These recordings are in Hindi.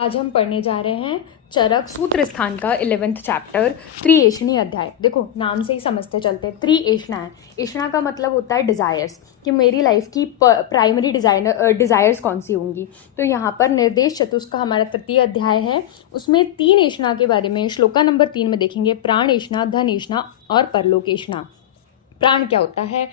आज हम पढ़ने जा रहे हैं चरक सूत्र स्थान का 11th चैप्टर त्रिएषणी अध्याय। देखो नाम से ही समझते चलते हैं, त्रिएषणा है। एषणा का मतलब होता है डिज़ायर्स, कि मेरी लाइफ की प्राइमरी डिज़ायर्स कौन सी होंगी। तो यहाँ पर निर्देश चतुष्क का हमारा तृतीय अध्याय है, उसमें 3 एषणा के बारे में श्लोका नंबर 3 में देखेंगे। प्राण एषणा, धन एषणा और परलोकेषणा। प्राण क्या होता है,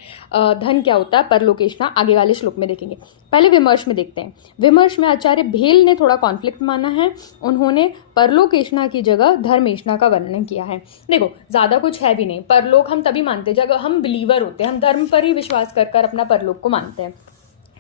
धन क्या होता है, परलोकेषणा आगे वाले श्लोक में देखेंगे। पहले विमर्श में देखते हैं। विमर्श में आचार्य भेल ने थोड़ा कॉन्फ्लिक्ट माना है, उन्होंने परलोकेषणा की जगह धर्मेषणा का वर्णन किया है। देखो ज़्यादा कुछ है भी नहीं, परलोक हम तभी मानते हैं जब हम बिलीवर होते हैं, हम धर्म पर ही विश्वास कर कर अपना परलोक को मानते हैं।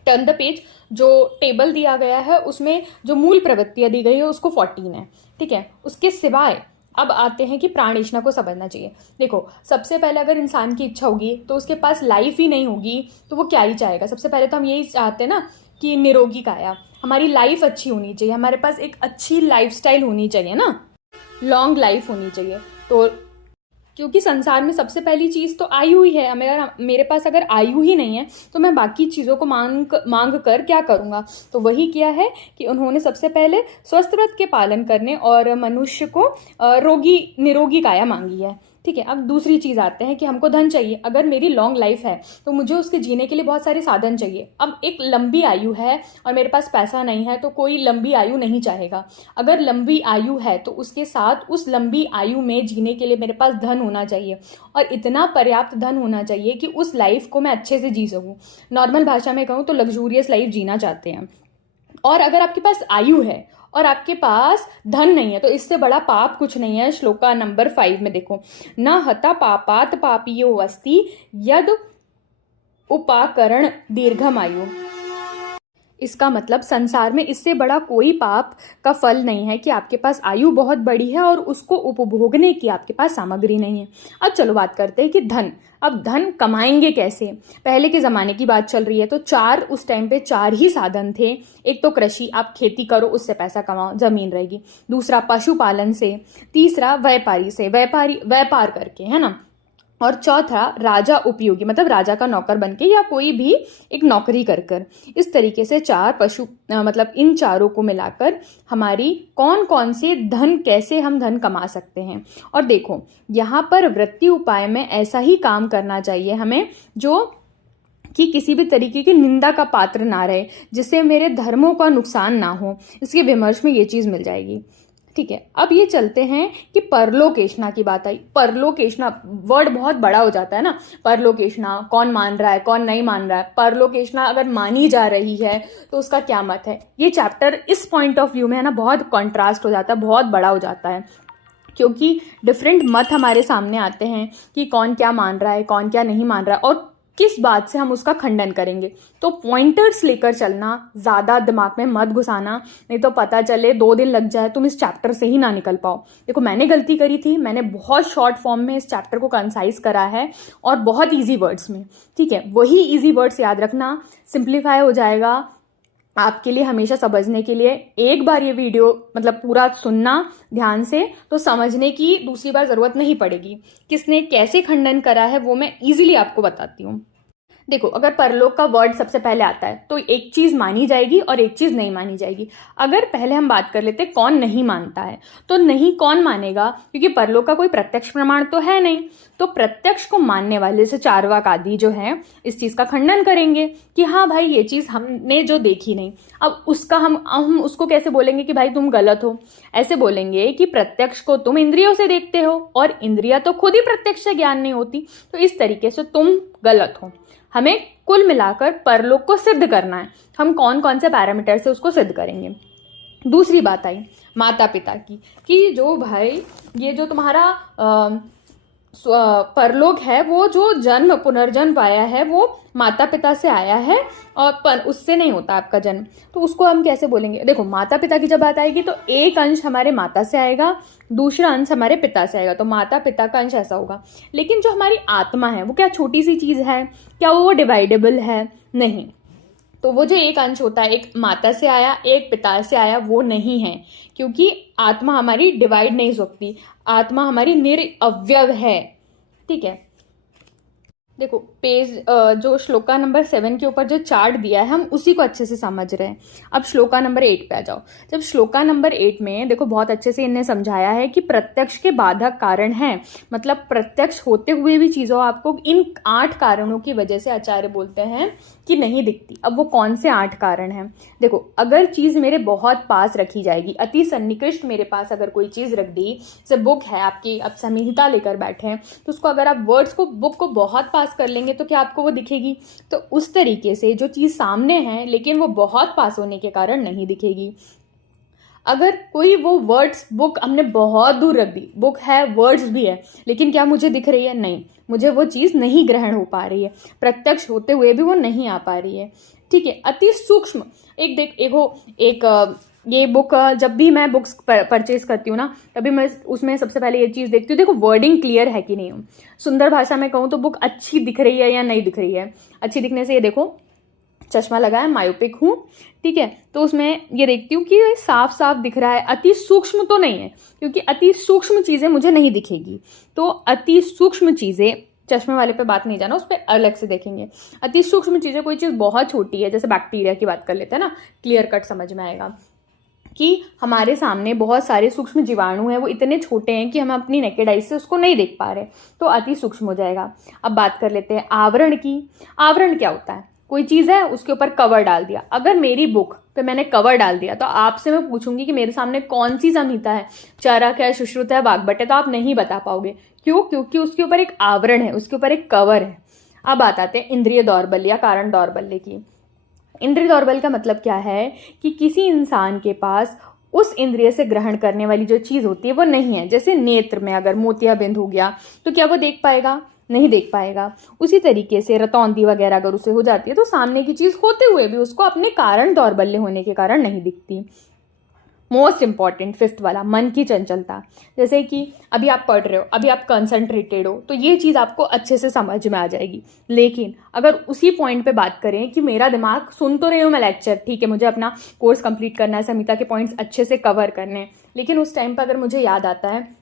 टर्न द पेज, जो टेबल दिया गया है उसमें जो मूल प्रवृत्तियाँ दी गई है उसको 14 है, ठीक है। उसके सिवाय अब आते हैं कि प्राणेषणा को समझना चाहिए। देखो सबसे पहले अगर इंसान की इच्छा होगी तो उसके पास लाइफ ही नहीं होगी तो वो क्या ही चाहेगा। सबसे पहले तो हम यही चाहते हैं ना कि निरोगी काया, हमारी लाइफ अच्छी होनी चाहिए, हमारे पास एक अच्छी लाइफस्टाइल होनी चाहिए ना, लॉन्ग लाइफ होनी चाहिए। तो क्योंकि संसार में सबसे पहली चीज़ तो आयु ही है। मेरे पास अगर आयु ही नहीं है तो मैं बाकी चीज़ों को मांग कर क्या करूँगा। तो वही किया है कि उन्होंने सबसे पहले स्वस्थ व्रत के पालन करने और मनुष्य को निरोगी काया मांगी है, ठीक है। अब दूसरी चीज़ आते हैं कि हमको धन चाहिए। अगर मेरी लॉन्ग लाइफ है तो मुझे उसके जीने के लिए बहुत सारे साधन चाहिए। अब एक लंबी आयु है और मेरे पास पैसा नहीं है तो कोई लंबी आयु नहीं चाहेगा। अगर लंबी आयु है तो उसके साथ उस लंबी आयु में जीने के लिए मेरे पास धन होना चाहिए, और इतना पर्याप्त धन होना चाहिए कि उस लाइफ को मैं अच्छे से जी सकूँ। नॉर्मल भाषा में कहूँ तो लग्जूरियस लाइफ जीना चाहते हैं। और अगर आपके पास आयु है और आपके पास धन नहीं है तो इससे बड़ा पाप कुछ नहीं है। श्लोका नंबर 5 में देखो, न हता पापात पापियो अस्ति यद उपाकरण दीर्घमायु। इसका मतलब संसार में इससे बड़ा कोई पाप का फल नहीं है कि आपके पास आयु बहुत बड़ी है और उसको उपभोगने की आपके पास सामग्री नहीं है। अब चलो बात करते हैं कि धन, अब धन कमाएंगे कैसे। पहले के ज़माने की बात चल रही है तो उस टाइम पे 4 ही साधन थे। एक तो कृषि, आप खेती करो उससे पैसा कमाओ, जमीन रहेगी। दूसरा पशुपालन से, तीसरा व्यापारी से, व्यापार करके, है ना। और चौथा राजा उपयोगी, मतलब राजा का नौकर बनके या कोई भी एक नौकरी कर कर। इस तरीके से 4 मतलब इन चारों को मिलाकर हमारी कौन कौन से धन, कैसे हम धन कमा सकते हैं। और देखो यहाँ पर वृत्ति उपाय में ऐसा ही काम करना चाहिए हमें जो कि किसी भी तरीके की निंदा का पात्र ना रहे, जिससे मेरे धर्मों का नुकसान ना हो। इसके विमर्श में ये चीज़ मिल जाएगी, ठीक है। अब ये चलते हैं कि परलोकेषणा की बात आई। परलोकेषणा वर्ड बहुत बड़ा हो जाता है ना। परलोकेषणा कौन मान रहा है, कौन नहीं मान रहा है। परलोकेषणा अगर मानी जा रही है तो उसका क्या मत है। ये चैप्टर इस पॉइंट ऑफ व्यू में है ना बहुत कॉन्ट्रास्ट हो जाता है, बहुत बड़ा हो जाता है, क्योंकि डिफरेंट मत हमारे सामने आते हैं कि कौन क्या मान रहा है, कौन क्या नहीं मान रहा है और किस बात से हम उसका खंडन करेंगे। तो पॉइंटर्स लेकर चलना, ज़्यादा दिमाग में मत घुसाना, नहीं तो पता चले 2 दिन लग जाए तुम इस चैप्टर से ही ना निकल पाओ। देखो मैंने गलती करी थी, मैंने बहुत शॉर्ट फॉर्म में इस चैप्टर को कंसाइज करा है और बहुत ईजी वर्ड्स में, ठीक है। वही ईजी वर्ड्स याद रखना, सिंप्लीफाई हो जाएगा आपके लिए हमेशा समझने के लिए। एक बार ये वीडियो मतलब पूरा सुनना ध्यान से तो समझने की दूसरी बार ज़रूरत नहीं पड़ेगी। किसने कैसे खंडन करा है वो मैं इजीली आपको बताती हूँ। देखो अगर परलोक का वर्ड सबसे पहले आता है तो एक चीज़ मानी जाएगी और एक चीज़ नहीं मानी जाएगी। अगर पहले हम बात कर लेते कौन नहीं मानता है, तो नहीं कौन मानेगा, क्योंकि परलोक का कोई प्रत्यक्ष प्रमाण तो है नहीं। तो प्रत्यक्ष को मानने वाले से चार्वाक आदि जो है इस चीज़ का खंडन करेंगे कि हाँ भाई ये चीज़ हमने जो देखी नहीं। अब उसका हम उसको कैसे बोलेंगे कि भाई तुम गलत हो। ऐसे बोलेंगे कि प्रत्यक्ष को तुम इंद्रियों से देखते हो और इंद्रियां तो खुद ही प्रत्यक्ष से ज्ञान नहीं होती, तो इस तरीके से तुम गलत हो। हमें कुल मिलाकर परलोक को सिद्ध करना है। हम कौन कौन से पैरामीटर से उसको सिद्ध करेंगे। दूसरी बात आई माता पिता की, कि जो भाई ये जो तुम्हारा परलोक है वो जो जन्म पुनर्जन्म पाया है वो माता पिता से आया है और उससे नहीं होता आपका जन्म। तो उसको हम कैसे बोलेंगे। देखो माता पिता की जब बात आएगी तो एक अंश हमारे माता से आएगा, दूसरा अंश हमारे पिता से आएगा, तो माता पिता का अंश ऐसा होगा। लेकिन जो हमारी आत्मा है वो क्या छोटी सी चीज़ है, क्या वो डिवाइडेबल है? नहीं। तो वो जो एक अंश होता है, एक माता से आया एक पिता से आया, वो नहीं है, क्योंकि आत्मा हमारी डिवाइड नहीं हो सकती। आत्मा हमारी निरअवयव है, ठीक है। देखो पेज जो श्लोका नंबर 7 के ऊपर जो चार्ट दिया है हम उसी को अच्छे से समझ रहे हैं। अब श्लोका नंबर 8 पे आ जाओ। जब श्लोका नंबर 8 में देखो बहुत अच्छे से इन्हें समझाया है कि प्रत्यक्ष के बाधक कारण हैं, मतलब प्रत्यक्ष होते हुए भी चीज़ों आपको इन 8 कारणों की वजह से आचार्य बोलते हैं कि नहीं दिखती। अब वो कौन से 8 कारण हैं? देखो अगर चीज़ मेरे बहुत पास रखी जाएगी, अति सन्निकृष्ट मेरे पास अगर कोई चीज़ रख दी, जैसे बुक है आपकी, अब संहिता लेकर बैठे हैं तो उसको अगर आप वर्ड्स को बुक को बहुत पास कर लेंगे तो क्या आपको वो दिखेगी? तो उस तरीके से जो चीज़ सामने है लेकिन वो बहुत पास होने के कारण नहीं दिखेगी। अगर कोई वो वर्ड्स बुक हमने बहुत दूर रख दी, बुक है वर्ड्स भी है लेकिन क्या मुझे दिख रही है? नहीं, मुझे वो चीज़ नहीं ग्रहण हो पा रही है, प्रत्यक्ष होते हुए भी वो नहीं आ पा रही है। ठीक है, अति सूक्ष्म ये बुक जब भी मैं बुक्स परचेज करती हूँ ना तभी मैं उसमें सबसे पहले ये चीज़ देखती हूँ, देखो वर्डिंग क्लियर है कि नहीं हो। सुंदर भाषा में कहूँ तो बुक अच्छी दिख रही है या नहीं दिख रही है। अच्छी दिखने से ये देखो चश्मा लगाया, मायोपिक हूँ, ठीक है, तो उसमें ये देखती हूँ कि ये साफ साफ दिख रहा है, अति सूक्ष्म तो नहीं है, क्योंकि अति सूक्ष्म चीज़ें मुझे नहीं दिखेगी। तो अति सूक्ष्म चीज़ें, चश्मे वाले पे बात नहीं जाना, उस पर अलग से देखेंगे। अति सूक्ष्म चीज़ें, कोई चीज़ बहुत छोटी है, जैसे बैक्टीरिया की बात कर लेते हैं ना, क्लियर कट समझ में आएगा कि हमारे सामने बहुत सारे सूक्ष्म जीवाणु हैं, वो इतने छोटे हैं कि हम अपनी नेकेड आई से उसको नहीं देख पा रहे, तो अति सूक्ष्म हो जाएगा। अब बात कर लेते हैं आवरण की। आवरण क्या होता है? कोई चीज़ है उसके ऊपर कवर डाल दिया। अगर मेरी बुक पे मैंने कवर डाल दिया तो आपसे मैं पूछूंगी कि मेरे सामने कौन सी संहिता है, चरक है, सुश्रुत है, वाग्भट है, तो आप नहीं बता पाओगे। क्यों? क्योंकि उसके ऊपर एक आवरण है, उसके ऊपर एक कवर है। अब बात आते हैं इंद्रिय दौर्बल्य या कारण दौर्बल्य की। इंद्रिय दौर्बल्य का मतलब क्या है कि किसी इंसान के पास उस इंद्रिय से ग्रहण करने वाली जो चीज़ होती है वो नहीं है। जैसे नेत्र में अगर मोतियाबिंद हो गया तो क्या वो देख पाएगा? नहीं देख पाएगा। उसी तरीके से रतौंधी वगैरह अगर उसे हो जाती है तो सामने की चीज़ होते हुए भी उसको अपने कारण दौर्बल्य होने के कारण नहीं दिखती। मोस्ट इंपॉर्टेंट 5th वाला, मन की चंचलता। जैसे कि अभी आप पढ़ रहे हो, अभी आप कंसंट्रेटेड हो तो ये चीज़ आपको अच्छे से समझ में आ जाएगी। लेकिन अगर उसी पॉइंट पे बात करें कि मेरा दिमाग, सुन तो रही हूँ मैं लेक्चर, ठीक है, मुझे अपना कोर्स कंप्लीट करना है, संहिता के पॉइंट्स अच्छे से कवर करने हैं, लेकिन उस टाइम पर अगर मुझे याद आता है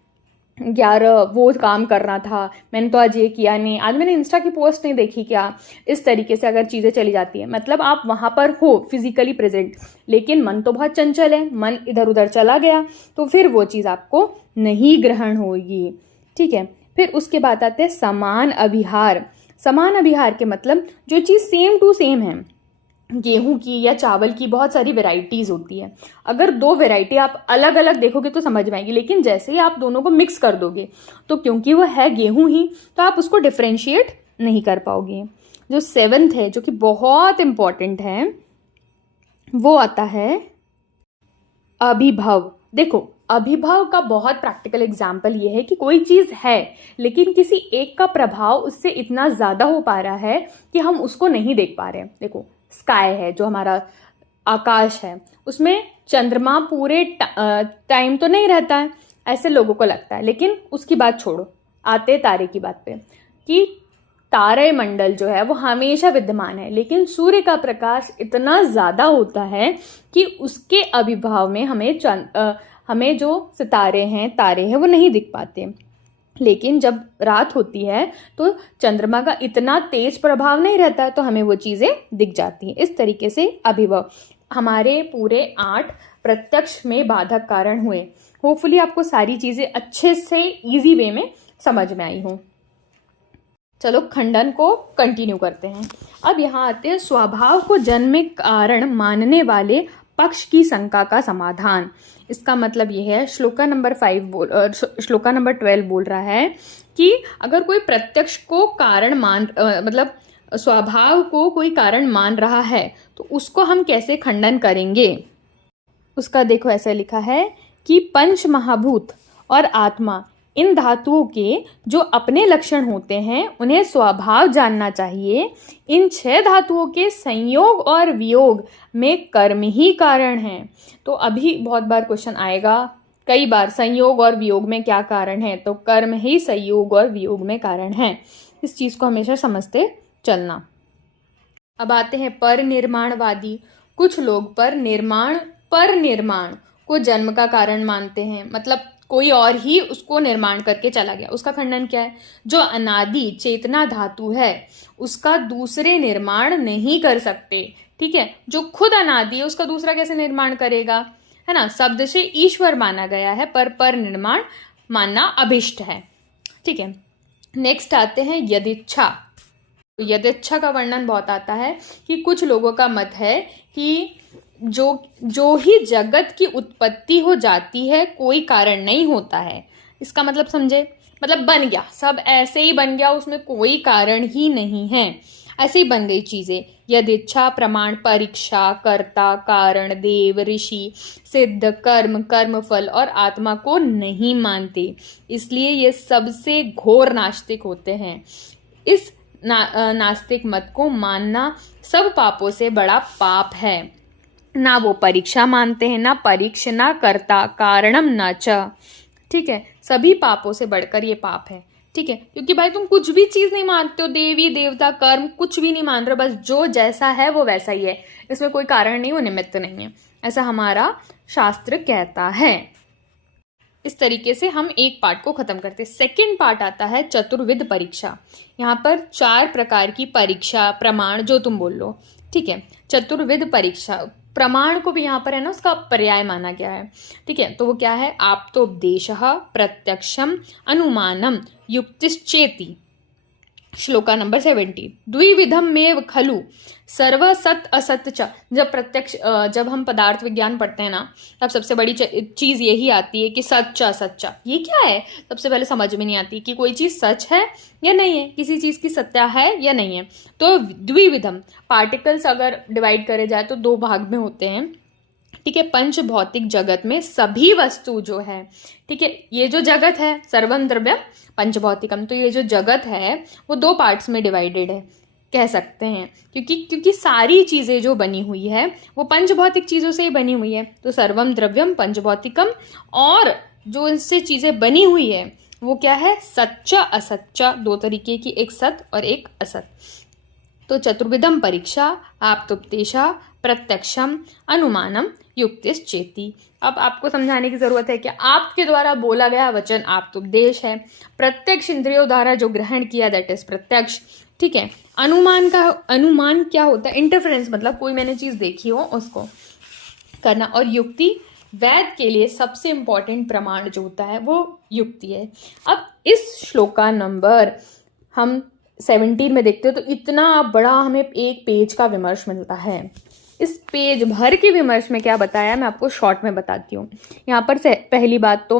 यार वो काम करना था, मैंने तो आज ये किया नहीं, आज मैंने इंस्टा की पोस्ट नहीं देखी क्या, इस तरीके से अगर चीज़ें चली जाती है, मतलब आप वहाँ पर हो फिजिकली प्रेजेंट लेकिन मन तो बहुत चंचल है, मन इधर उधर चला गया, तो फिर वो चीज़ आपको नहीं ग्रहण होगी। ठीक है, फिर उसके बाद आते हैं समान अभिहार। समान अभिहार के मतलब जो चीज़ सेम टू सेम है, गेहूं की या चावल की बहुत सारी वेराइटीज़ होती है। अगर 2 वेराइटी आप अलग अलग देखोगे तो समझ में आएगी, लेकिन जैसे ही आप दोनों को मिक्स कर दोगे तो क्योंकि वो है गेहूं ही तो आप उसको डिफ्रेंशिएट नहीं कर पाओगे। जो 7th है जो कि बहुत इंपॉर्टेंट है वो आता है अभिभव। देखो अभिभव का बहुत प्रैक्टिकल एग्जाम्पल ये है कि कोई चीज़ है लेकिन किसी एक का प्रभाव उससे इतना ज़्यादा हो पा रहा है कि हम उसको नहीं देख पा रहे हैं। देखो स्काई है, जो हमारा आकाश है, उसमें चंद्रमा पूरे टाइम तो नहीं रहता है, ऐसे लोगों को लगता है, लेकिन उसकी बात छोड़ो, आते तारे की बात पे कि तारे मंडल जो है वो हमेशा विद्यमान है, लेकिन सूर्य का प्रकाश इतना ज़्यादा होता है कि उसके अभिभाव में हमें जो सितारे हैं, तारे हैं, वो नहीं दिख पाते। लेकिन जब रात होती है तो चंद्रमा का इतना तेज प्रभाव नहीं रहता है तो हमें वो चीज़ें दिख जाती हैं। इस तरीके से अभिभव हमारे पूरे 8 प्रत्यक्ष में बाधक कारण हुए। होपफुली आपको सारी चीज़ें अच्छे से इजी वे में समझ में आई हों। चलो खंडन को कंटिन्यू करते हैं। अब यहाँ आते हैं स्वभाव को जन्म कारण मानने वाले पक्ष की शंका का समाधान। इसका मतलब ये है, श्लोका नंबर 12 बोल रहा है कि अगर कोई प्रत्यक्ष को कारण मतलब स्वभाव को कोई कारण मान रहा है तो उसको हम कैसे खंडन करेंगे। उसका देखो ऐसे लिखा है कि पंच महाभूत और आत्मा, इन धातुओं के जो अपने लक्षण होते हैं उन्हें स्वभाव जानना चाहिए। इन 6 धातुओं के संयोग और वियोग में कर्म ही कारण है। तो अभी बहुत बार क्वेश्चन आएगा, कई बार, संयोग और वियोग में क्या कारण है, तो कर्म ही संयोग और वियोग में कारण है। इस चीज़ को हमेशा समझते चलना। अब आते हैं पर निर्माणवादी। कुछ लोग पर निर्माण को जन्म का कारण मानते हैं, मतलब कोई और ही उसको निर्माण करके चला गया। उसका खंडन क्या है? जो अनादि चेतना धातु है उसका दूसरे निर्माण नहीं कर सकते। ठीक है, जो खुद अनादि है उसका दूसरा कैसे निर्माण करेगा, है ना। शब्द से ईश्वर माना गया है, पर निर्माण मानना अभिष्ट है। ठीक है, नेक्स्ट आते हैं यदिच्छा। यदिच्छा का वर्णन बहुत आता है कि कुछ लोगों का मत है कि जो ही जगत की उत्पत्ति हो जाती है कोई कारण नहीं होता है। इसका मतलब समझे, मतलब बन गया, सब ऐसे ही बन गया, उसमें कोई कारण ही नहीं है, ऐसे ही बन गई चीजें। यदिच्छा प्रमाण परीक्षा कर्ता कारण देव ऋषि सिद्ध कर्म कर्मफल और आत्मा को नहीं मानते, इसलिए ये सबसे घोर नास्तिक होते हैं। इस नास्तिक मत को मानना सब पापों से बड़ा पाप है। ना वो परीक्षा मानते हैं, ना परीक्ष, ना कर्ता कारणम न च। ठीक है, सभी पापों से बढ़कर ये पाप है। ठीक है, क्योंकि भाई तुम कुछ भी चीज नहीं मानते हो, देवी देवता कर्म कुछ भी नहीं मान रहे हो, बस जो जैसा है वो वैसा ही है, इसमें कोई कारण नहीं, वो निमित्त नहीं है, ऐसा हमारा शास्त्र कहता है। इस तरीके से हम एक पार्ट को खत्म करते हैं। सेकेंड पार्ट आता है चतुर्विध परीक्षा। यहाँ पर 4 प्रकार की परीक्षा, प्रमाण, जो तुम बोल लो। ठीक है, चतुर्विध परीक्षा, प्रमाण को भी यहाँ पर है ना उसका पर्याय माना गया है। ठीक है, तो वो क्या है? आप्तोपदेशः प्रत्यक्षम अनुमानम युक्तिश्चेति। श्लोका नंबर 70। द्विविधम मेव खलु सर्व सत असत च। जब हम पदार्थ विज्ञान पढ़ते हैं ना, तब सबसे बड़ी चीज यही आती है कि सच्चा सच्चा, ये क्या है? सबसे पहले समझ में नहीं आती कि कोई चीज सच है या नहीं है, किसी चीज की सत्या है या नहीं है। तो द्विविधम, पार्टिकल्स अगर डिवाइड करे जाए तो 2 भाग में होते हैं। ठीक है, पंच भौतिक जगत में सभी वस्तु जो है, ठीक है, ये जो जगत है सर्वम द्रव्यम पंच भौतिकम, तो ये जो जगत है वो 2 पार्ट्स में डिवाइडेड है कह सकते हैं, क्योंकि सारी चीजें जो बनी हुई है वो पंच भौतिक चीजों से ही बनी हुई है। तो सर्वम द्रव्यम पंच भौतिकम, और जो इससे चीजें बनी हुई है वो क्या है? सच्चा असच्चा, 2 तरीके की, एक सत और एक असत। तो चतुर्विधम परीक्षा आप्तोपदेशा प्रत्यक्षम अनुमानम युक्तिश्चेति। अब आपको समझाने की जरूरत है कि आपके द्वारा बोला गया वचन आप्तोपदेश है, प्रत्यक्ष इंद्रियों द्वारा जो ग्रहण किया दैट इज प्रत्यक्ष। ठीक है, अनुमान क्या होता है? इंटरफेरेंस, मतलब कोई मैंने चीज देखी हो उसको करना। और युक्ति, वेद के लिए सबसे इंपॉर्टेंट प्रमाण जो होता है वो युक्ति है। अब इस श्लोका नंबर हम 17 में देखते हो तो इतना बड़ा हमें एक पेज का विमर्श मिलता है। इस पेज भर के विमर्श में क्या बताया मैं आपको शॉर्ट में बताती हूँ। यहाँ पर पहली बात तो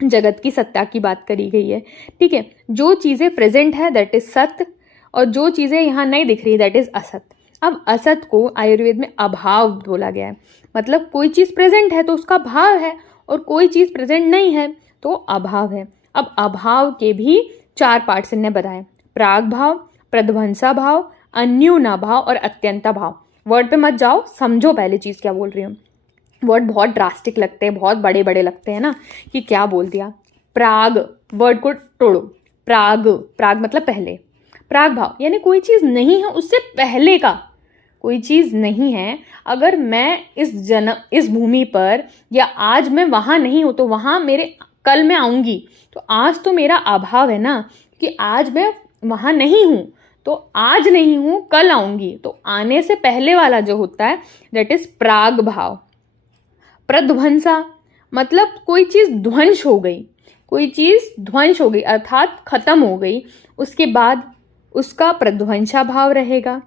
जगत की सत्ता की बात करी गई है। ठीक है, जो चीज़ें प्रेजेंट है दैट इज सत्य, और जो चीज़ें यहाँ नहीं दिख रही दैट इज असत। अब असत को आयुर्वेद में अभाव बोला गया है, मतलब कोई चीज़ प्रेजेंट है तो उसका भाव है, और कोई चीज़ प्रेजेंट नहीं है तो अभाव है। अब अभाव के भी 4 पार्ट्स इन्हें बताए, प्राग भाव, प्रध्वंसा भाव, अन्यूना भाव और अत्यंता भाव। वर्ड पे मत जाओ, समझो पहले चीज़ क्या बोल रही हूँ। वर्ड बहुत ड्रास्टिक लगते हैं, बहुत बड़े बड़े लगते हैं ना, कि क्या बोल दिया। प्राग, वर्ड को तोड़ो, प्राग, प्राग मतलब पहले, प्राग भाव यानी कोई चीज़ नहीं है उससे पहले का, कोई चीज़ नहीं है। अगर मैं इस भूमि पर, या आज मैं वहाँ नहीं हूँ तो वहाँ मेरे कल मैं आऊँगी, तो आज तो मेरा अभाव है ना, कि आज मैं वहाँ नहीं हूँ तो आज नहीं हूँ कल आऊँगी, तो आने से पहले वाला जो होता है दैट इज प्राग भाव। प्रध्वंसा मतलब कोई चीज़ ध्वंस हो गई, कोई चीज़ ध्वंस हो गई अर्थात खत्म हो गई, उसके बाद उसका प्रध्वंसा भाव रहेगा।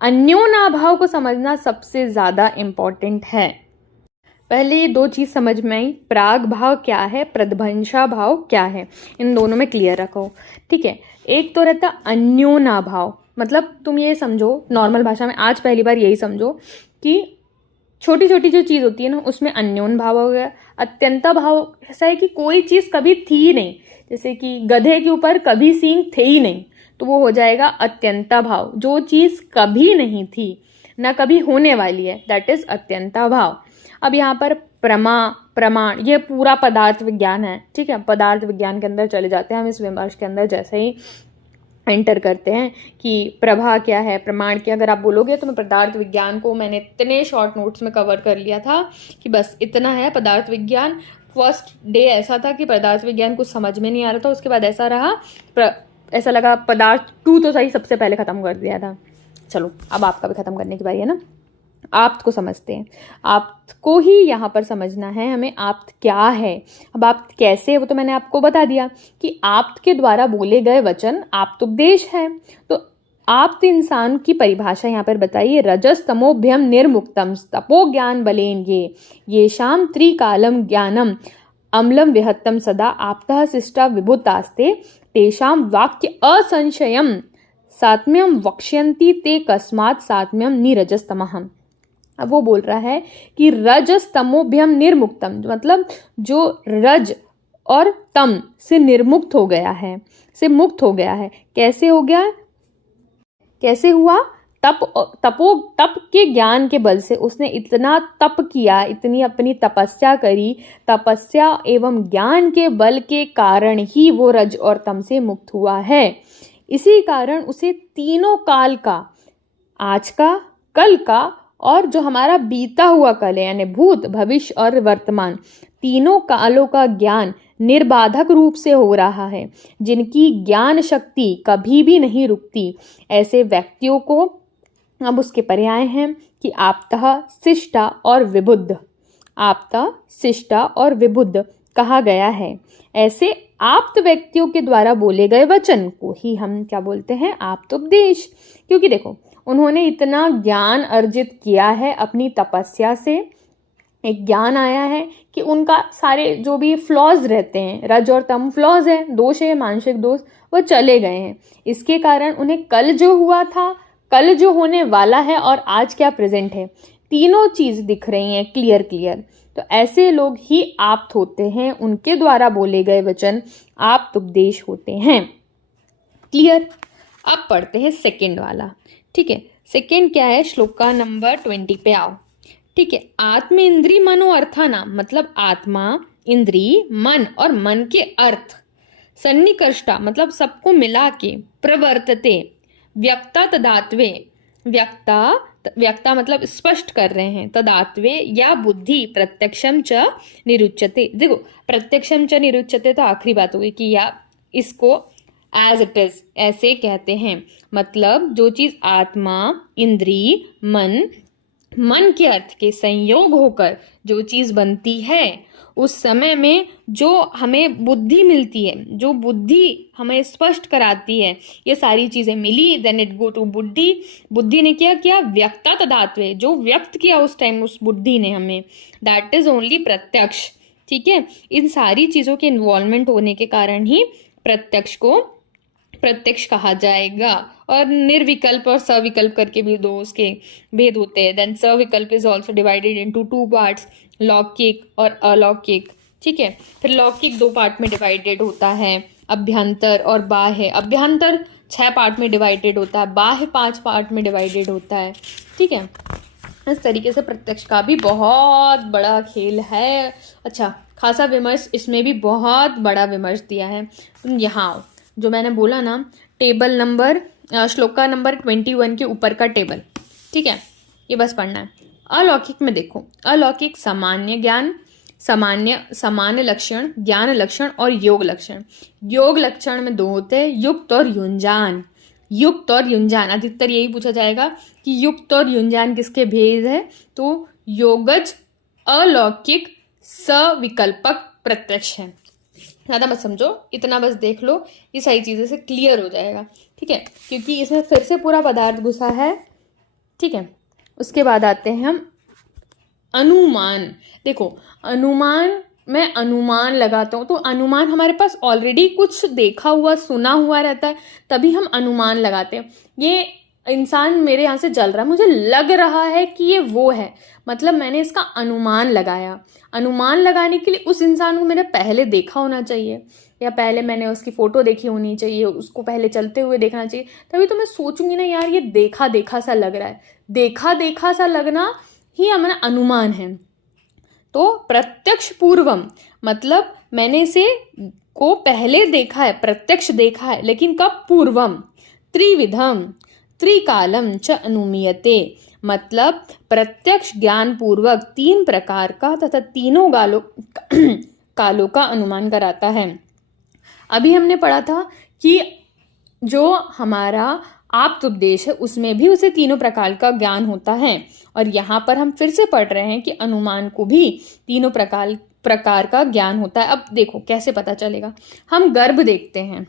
अन्योना भाव को समझना सबसे ज़्यादा इम्पॉर्टेंट है। पहले ये 2 चीज़ समझ में आई, प्राग भाव क्या है, प्रध्वंसा भाव क्या है, इन दोनों में क्लियर रखो। ठीक है, एक तो रहता अन्योना भाव, मतलब तुम ये समझो नॉर्मल भाषा में, आज पहली बार यही समझो कि छोटी छोटी जो चीज़ होती है ना उसमें अन्योन भाव हो गया। अत्यंता भाव ऐसा है कि कोई चीज़ कभी थी ही नहीं, जैसे कि गधे के ऊपर कभी सींग थे ही नहीं, तो वो हो जाएगा अत्यंता भाव। जो चीज़ कभी नहीं थी ना कभी होने वाली है दैट इज अत्यंता भाव। अब यहाँ पर प्रमाण ये पूरा पदार्थ विज्ञान है। ठीक है, पदार्थ विज्ञान के अंदर चले जाते हैं हम इस विमर्श के अंदर, जैसे ही एंटर करते हैं कि प्रभा क्या है, प्रमाण क्या। अगर आप बोलोगे तो मैं पदार्थ विज्ञान को मैंने इतने शॉर्ट नोट्स में कवर कर लिया था कि बस इतना है। पदार्थ विज्ञान फर्स्ट डे ऐसा था कि पदार्थ विज्ञान कुछ समझ में नहीं आ रहा था, उसके बाद ऐसा रहा ऐसा लगा पदार्थ 2 तो सही सबसे पहले ख़त्म कर दिया था। चलो अब आपका भी ख़त्म करने की बारी है ना। आप्त को समझते हैं। आप्त को ही यहाँ पर समझना है हमें, आप्त क्या है। अब आप्त कैसे है वो तो मैंने आपको बता दिया कि आप्त के द्वारा बोले गए वचन आप्तोपदेश है। तो आप्त इंसान की परिभाषा यहाँ पर बताइए, रजस तमोभ्यम निर्मुक्तम तपो ज्ञान बलेन ये शाम त्रिकालम ज्ञानम अम्लम विहत्तम सदा आप्तः शिष्टा विभुतास्ते तेषाम वाक्य असंशयम सात्म्यम वक्ष्यन्ति ते कस्मात् सात्म्यम निरजस्तमहम। अब वो बोल रहा है कि रजस तमोभ्यम निर्मुक्तम, मतलब जो रज और तम से निर्मुक्त हो गया है, से मुक्त हो गया है। कैसे हो गया, कैसे हुआ? तप के ज्ञान के बल से उसने इतना तप किया, इतनी अपनी तपस्या करी, तपस्या एवं ज्ञान के बल के कारण ही वो रज और तम से मुक्त हुआ है। इसी कारण उसे तीनों काल का, आज का, कल का और जो हमारा बीता हुआ कल है यानी भूत, भविष्य और वर्तमान, तीनों कालों का ज्ञान निर्बाधक रूप से हो रहा है, जिनकी ज्ञान शक्ति कभी भी नहीं रुकती। ऐसे व्यक्तियों को, अब उसके पर्याय हैं कि आप्तः, शिष्टा और विबुद्ध, आप्तः, शिष्टा और विबुद्ध कहा गया है। ऐसे आप्त व्यक्तियों के द्वारा बोले गए वचन को ही हम क्या बोलते हैं? आप्तोपदेश। क्योंकि देखो उन्होंने इतना ज्ञान अर्जित किया है अपनी तपस्या से, एक ज्ञान आया है कि उनका सारे जो भी फ्लॉज रहते हैं, रज और तम फ्लॉज है, दोष है, मानसिक दोष, वो चले गए हैं। इसके कारण उन्हें कल जो हुआ था, कल जो होने वाला है और आज क्या प्रेजेंट है, तीनों चीज दिख रही हैं क्लियर। तो ऐसे लोग ही आप्त होते हैं, उनके द्वारा बोले गए वचन आप्त उपदेश होते हैं। क्लियर? अब पढ़ते हैं सेकंड वाला। ठीक है, सेकंड क्या है? श्लोका नंबर 20 पे आओ। ठीक है, आत्म इंद्री मनो अर्थाना, मतलब आत्मा, इंद्री, मन और मन के अर्थ, सन्निकर्षता मतलब सबको मिला के, प्रवर्तते, व्यक्ता तदात्वे, व्यक्ता मतलब स्पष्ट कर रहे हैं, तदात्वे या बुद्धि प्रत्यक्षम च निरुच्यते। देखो प्रत्यक्षम च निरुच्यते तो आखिरी बात होगी कि या इसको एज इट इज ऐसे कहते हैं, मतलब जो चीज आत्मा, इंद्री, मन के अर्थ के संयोग होकर जो चीज बनती है, उस समय में जो हमें बुद्धि मिलती है, जो बुद्धि हमें स्पष्ट कराती है, ये सारी चीजें मिली, देन इट गो टू बुद्धि। बुद्धि ने क्या किया? व्यक्ता तदात्वे, जो व्यक्त किया उस टाइम उस बुद्धि ने हमें, दैट इज ओनली प्रत्यक्ष। ठीक है, इन सारी चीजों के इन्वॉल्वमेंट होने के कारण ही प्रत्यक्ष को प्रत्यक्ष कहा जाएगा। और निर्विकल्प और सविकल्प करके भी दो उसके भेद होते हैं। Then savikalpa is also divided into 2 parts, लौकिक और अलौकिक। ठीक है, फिर लौकिक 2 पार्ट में डिवाइडेड होता है, अभ्यंतर और बाह्य। अभ्यंतर 6 पार्ट में डिवाइडेड होता है, बाह्य 5 पार्ट में डिवाइडेड होता है। ठीक है, इस तरीके से प्रत्यक्ष का भी बहुत बड़ा खेल है। अच्छा खासा विमर्श, इसमें भी बहुत बड़ा विमर्श दिया है। तुम यहाँ आओ, जो मैंने बोला ना, टेबल नंबर श्लोका नंबर 21 के ऊपर का टेबल। ठीक है, ये बस पढ़ना है। अलौकिक में देखो, अलौकिक सामान्य ज्ञान, सामान्य लक्षण, ज्ञान लक्षण और योग लक्षण। योग लक्षण में 2 होते हैं, युक्त और युंजान। युक्त और युंजान, अधिकतर यही पूछा जाएगा कि युक्त और युंजान किसके भेद है, तो योगज, अलौकिक, सविकल्पक, प्रत्यक्ष है। ज़्यादा मत समझो, इतना बस देख लो, ये सारी चीज़ें से क्लियर हो जाएगा। ठीक है, क्योंकि इसमें फिर से पूरा पदार्थ घुसा है। ठीक है, उसके बाद आते हैं हम अनुमान। देखो अनुमान, मैं अनुमान लगाता हूँ तो अनुमान हमारे पास ऑलरेडी कुछ देखा हुआ, सुना हुआ रहता है, तभी हम अनुमान लगाते हैं। ये इंसान मेरे यहाँ से जल रहा है, मुझे लग रहा है कि ये वो है, मतलब मैंने इसका अनुमान लगाया। अनुमान लगाने के लिए उस इंसान को मैंने पहले देखा होना चाहिए, या पहले मैंने उसकी फ़ोटो देखी होनी चाहिए, उसको पहले चलते हुए देखना चाहिए, तभी तो मैं सोचूंगी ना यार ये देखा देखा सा लग रहा है। देखा देखा सा लगना ही हमारा अनुमान है। तो प्रत्यक्ष पूर्वम मतलब मैंने इसे को पहले देखा है, प्रत्यक्ष देखा है, लेकिन कब? पूर्वम। त्रिविधम त्रिकालम च अनुमीयते, मतलब प्रत्यक्ष ज्ञान पूर्वक 3 प्रकार का तथा तीनों कालों का अनुमान कराता है। अभी हमने पढ़ा था कि जो हमारा आप्तोपदेश है उसमें भी उसे तीनों प्रकार का ज्ञान होता है, और यहाँ पर हम फिर से पढ़ रहे हैं कि अनुमान को भी तीनों प्रकार का ज्ञान होता है। अब देखो कैसे पता चलेगा। हम गर्भ देखते हैं,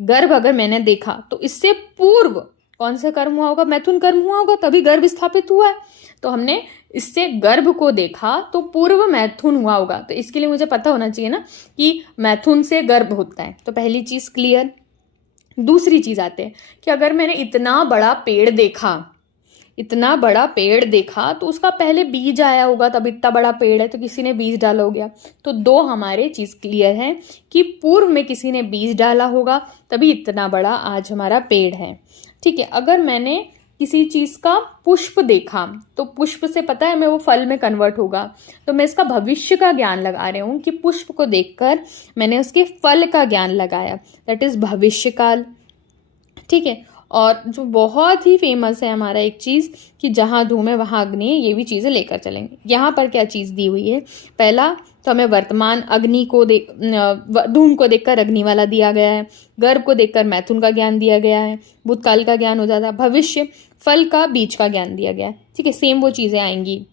गर्भ अगर मैंने देखा तो इससे पूर्व कौन सा कर्म हुआ होगा? मैथुन कर्म हुआ होगा, तभी गर्भ स्थापित हुआ है। तो हमने इससे गर्भ को देखा तो पूर्व मैथुन हुआ होगा, तो इसके लिए मुझे पता होना चाहिए ना कि मैथुन से गर्भ होता है। तो पहली चीज क्लियर। दूसरी चीज आते हैं कि अगर मैंने इतना बड़ा पेड़ देखा तो उसका पहले बीज आया होगा, तब इतना बड़ा पेड़ है तो किसी ने बीज डाला हो गया। तो दो हमारे चीज क्लियर है कि पूर्व में किसी ने बीज डाला होगा तभी इतना बड़ा आज हमारा पेड़ है। ठीक है, अगर मैंने किसी चीज का पुष्प देखा तो पुष्प से पता है मैं वो फल में कन्वर्ट होगा, तो मैं इसका भविष्य का ज्ञान लगा रही हूँ कि पुष्प को देखकर मैंने उसके फल का ज्ञान लगाया, दैट इज भविष्य काल। ठीक है, और जो बहुत ही फेमस है हमारा एक चीज कि जहां धूम है वहां अग्नि है, ये भी चीजें लेकर चलेंगे। यहाँ पर क्या चीज दी हुई है? पहला तो हमें वर्तमान अग्नि को धूम को देखकर अग्नि वाला दिया गया है, गर्भ को देखकर मैथुन का ज्ञान दिया गया है, भूतकाल का ज्ञान हो जाता है, भविष्य फल का बीज का ज्ञान दिया गया है। ठीक है, सेम वो चीजें आएंगी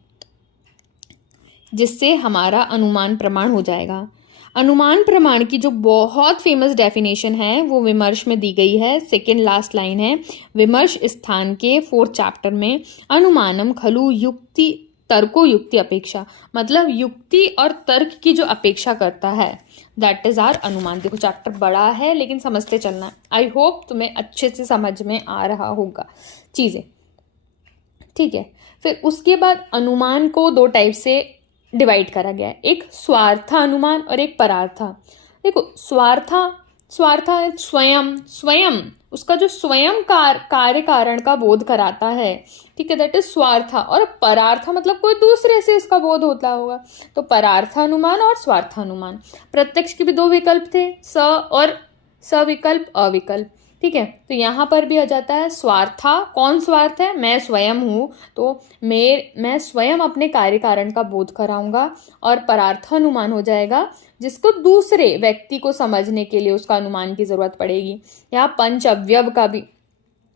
जिससे हमारा अनुमान प्रमाण हो जाएगा। अनुमान प्रमाण की जो बहुत फेमस डेफिनेशन है वो विमर्श में दी गई है, सेकेंड लास्ट लाइन है विमर्श स्थान के 4th चैप्टर में। अनुमानम खलु युक्ति तर्को युक्ति अपेक्षा, मतलब युक्ति और तर्क की जो अपेक्षा करता है, दैट इज आर अनुमान। देखो चैप्टर बड़ा है लेकिन समझते चलना है। आई होप तुम्हें अच्छे से समझ में आ रहा होगा चीजें। ठीक है, फिर उसके बाद अनुमान को दो टाइप से डिवाइड करा गया है, एक स्वार्था अनुमान और एक परार्था। देखो स्वार्था स्वयं उसका जो स्वयं कार्य कारण का बोध कराता है। ठीक है, दैट इज स्वार्था। और परार्था मतलब कोई दूसरे से इसका बोध होता होगा, तो परार्था अनुमान और स्वार्था अनुमान। प्रत्यक्ष के भी दो विकल्प थे, स और सविकल्प अविकल्प। ठीक है, तो यहाँ पर भी आ जाता है स्वार्था। कौन स्वार्थ है? मैं स्वयं हूँ, तो मैं स्वयं अपने कार्य कारण का बोध कराऊंगा। और परार्थानुमान हो जाएगा जिसको दूसरे व्यक्ति को समझने के लिए उसका अनुमान की जरूरत पड़ेगी। यहाँ पंच अवयव का भी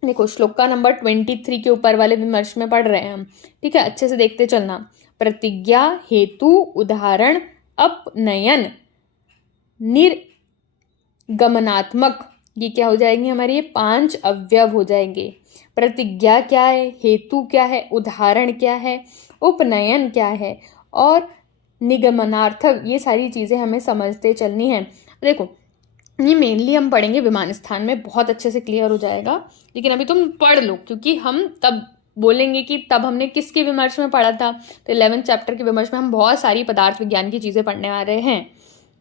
देखो, श्लोक का नंबर 23 के ऊपर वाले विमर्श में पढ़ रहे हैं हम। ठीक है, अच्छे से देखते चलना। प्रतिज्ञा, हेतु, उदाहरण, अपनयन, निर्गमनात्मक, ये क्या हो जाएंगे हमारे? ये 5 अवयव हो जाएंगे। प्रतिज्ञा क्या है, हेतु क्या है, उदाहरण क्या है, उपनयन क्या है और निगमनार्थक, ये सारी चीजें हमें समझते चलनी है। देखो ये मेनली हम पढ़ेंगे विमान स्थान में, बहुत अच्छे से क्लियर हो जाएगा। लेकिन अभी तुम पढ़ लो, क्योंकि हम तब बोलेंगे कि तब हमने किसके विमर्श में पढ़ा था। तो 11th चैप्टर के विमर्श में हम बहुत सारी पदार्थ विज्ञान की चीजें पढ़ने आ रहे हैं।